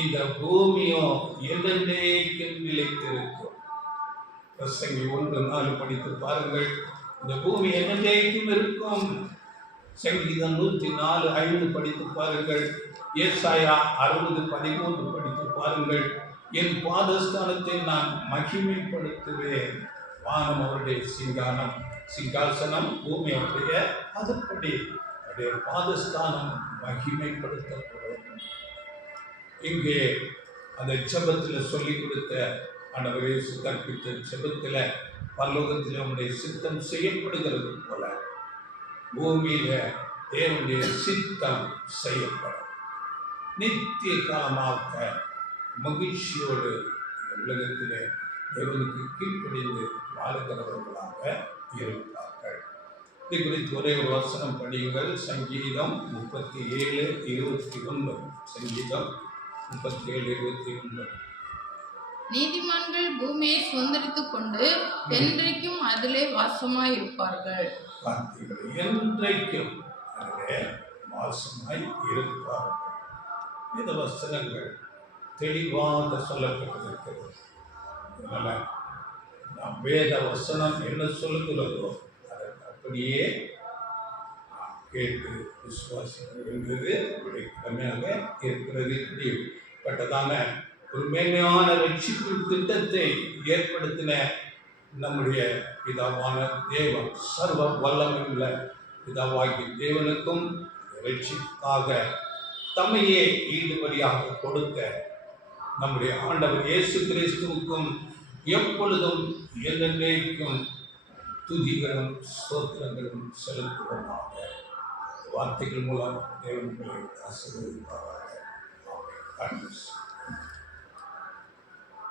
இந்த பூமியும் என்றென்றைக்கும் நிலைத்திருக்கும். பிரசங்கி 1:4 படித்து பாருங்கள். இந்த பூமி என்றென்றைக்கும் இருக்கும். சங்கீதம் 104:5 படித்து பாருங்கள். ஏசாயா 60:13 படித்து பாருங்கள். என் பாதஸ்தானத்தை நான் மகிமைப்படுத்துவேன். வானம் அவருடைய சிங்காசனம், பூமி அவருடைய அதுபடி அவருடைய பாதஸ்தானம் மகிமைப்படுத்தப்படும். இங்கே அந்த ஜெபத்தில் சொல்லிக் கொடுத்த ஆண்டவர் இயேசு கற்பித்த ஜெபத்தில் பரலோகத்தில் அவனுடைய சித்தம் செய்யப்படுகிறது போல பூமியில தேவனுடைய சித்தம் செய்யப்படும். நித்திய காலமாக மகிழ்ச்சியோடு உலகத்திலே தேவனுக்கு கீழ்ப்படிந்து வாழுகிறவர்களாக இருப்பார்கள். இது குறித்து ஒரே ஒரு வசனம் படியுங்கள். சங்கீதம் 37:29. சங்கீதம் 37:29. நீதிமான்கள் பூமியை சுதந்திரித்துக் கொண்டு என்றைக்கும் அதிலே வாசமாய் இருப்பார்கள். என்றைக்கும் அதிலே வாசமாய் இருப்பார்கள். இந்த வசனங்கள் தெளிவாக சொல்லப்பட்டிருக்கிறது. அதனால நாம் வேத வசனம் என்ன சொல்லுகிறதோ அதை அப்படியே கேட்டு விசுவாசிக்க வேண்டியது நம்முடைய கடமையாக இருக்கிறது. இப்படிப்பட்டதான ஒரு மேன்மையான ரட்சிப்பு திட்டத்தை ஏற்படுத்தின நம்முடைய பிதாவான தேவன், சர்வ வல்லமையுள்ள பிதாவாகிய தேவனுக்கும் ரட்சிப்புக்காக தம்மையே ஈடுபடியாக கொடுத்த நம்முடைய ஆண்டவர் இயேசு கிறிஸ்துவுக்கும் எப்பொழுதும் என்றென்றைக்கும் துதிகளும் ஸ்தோத்திரங்களும் செலுத்துவதாக. வார்த்தைகள் மூலம் தேவன்களை ஆசீர்வதிப்பார்கள். ஆமென்.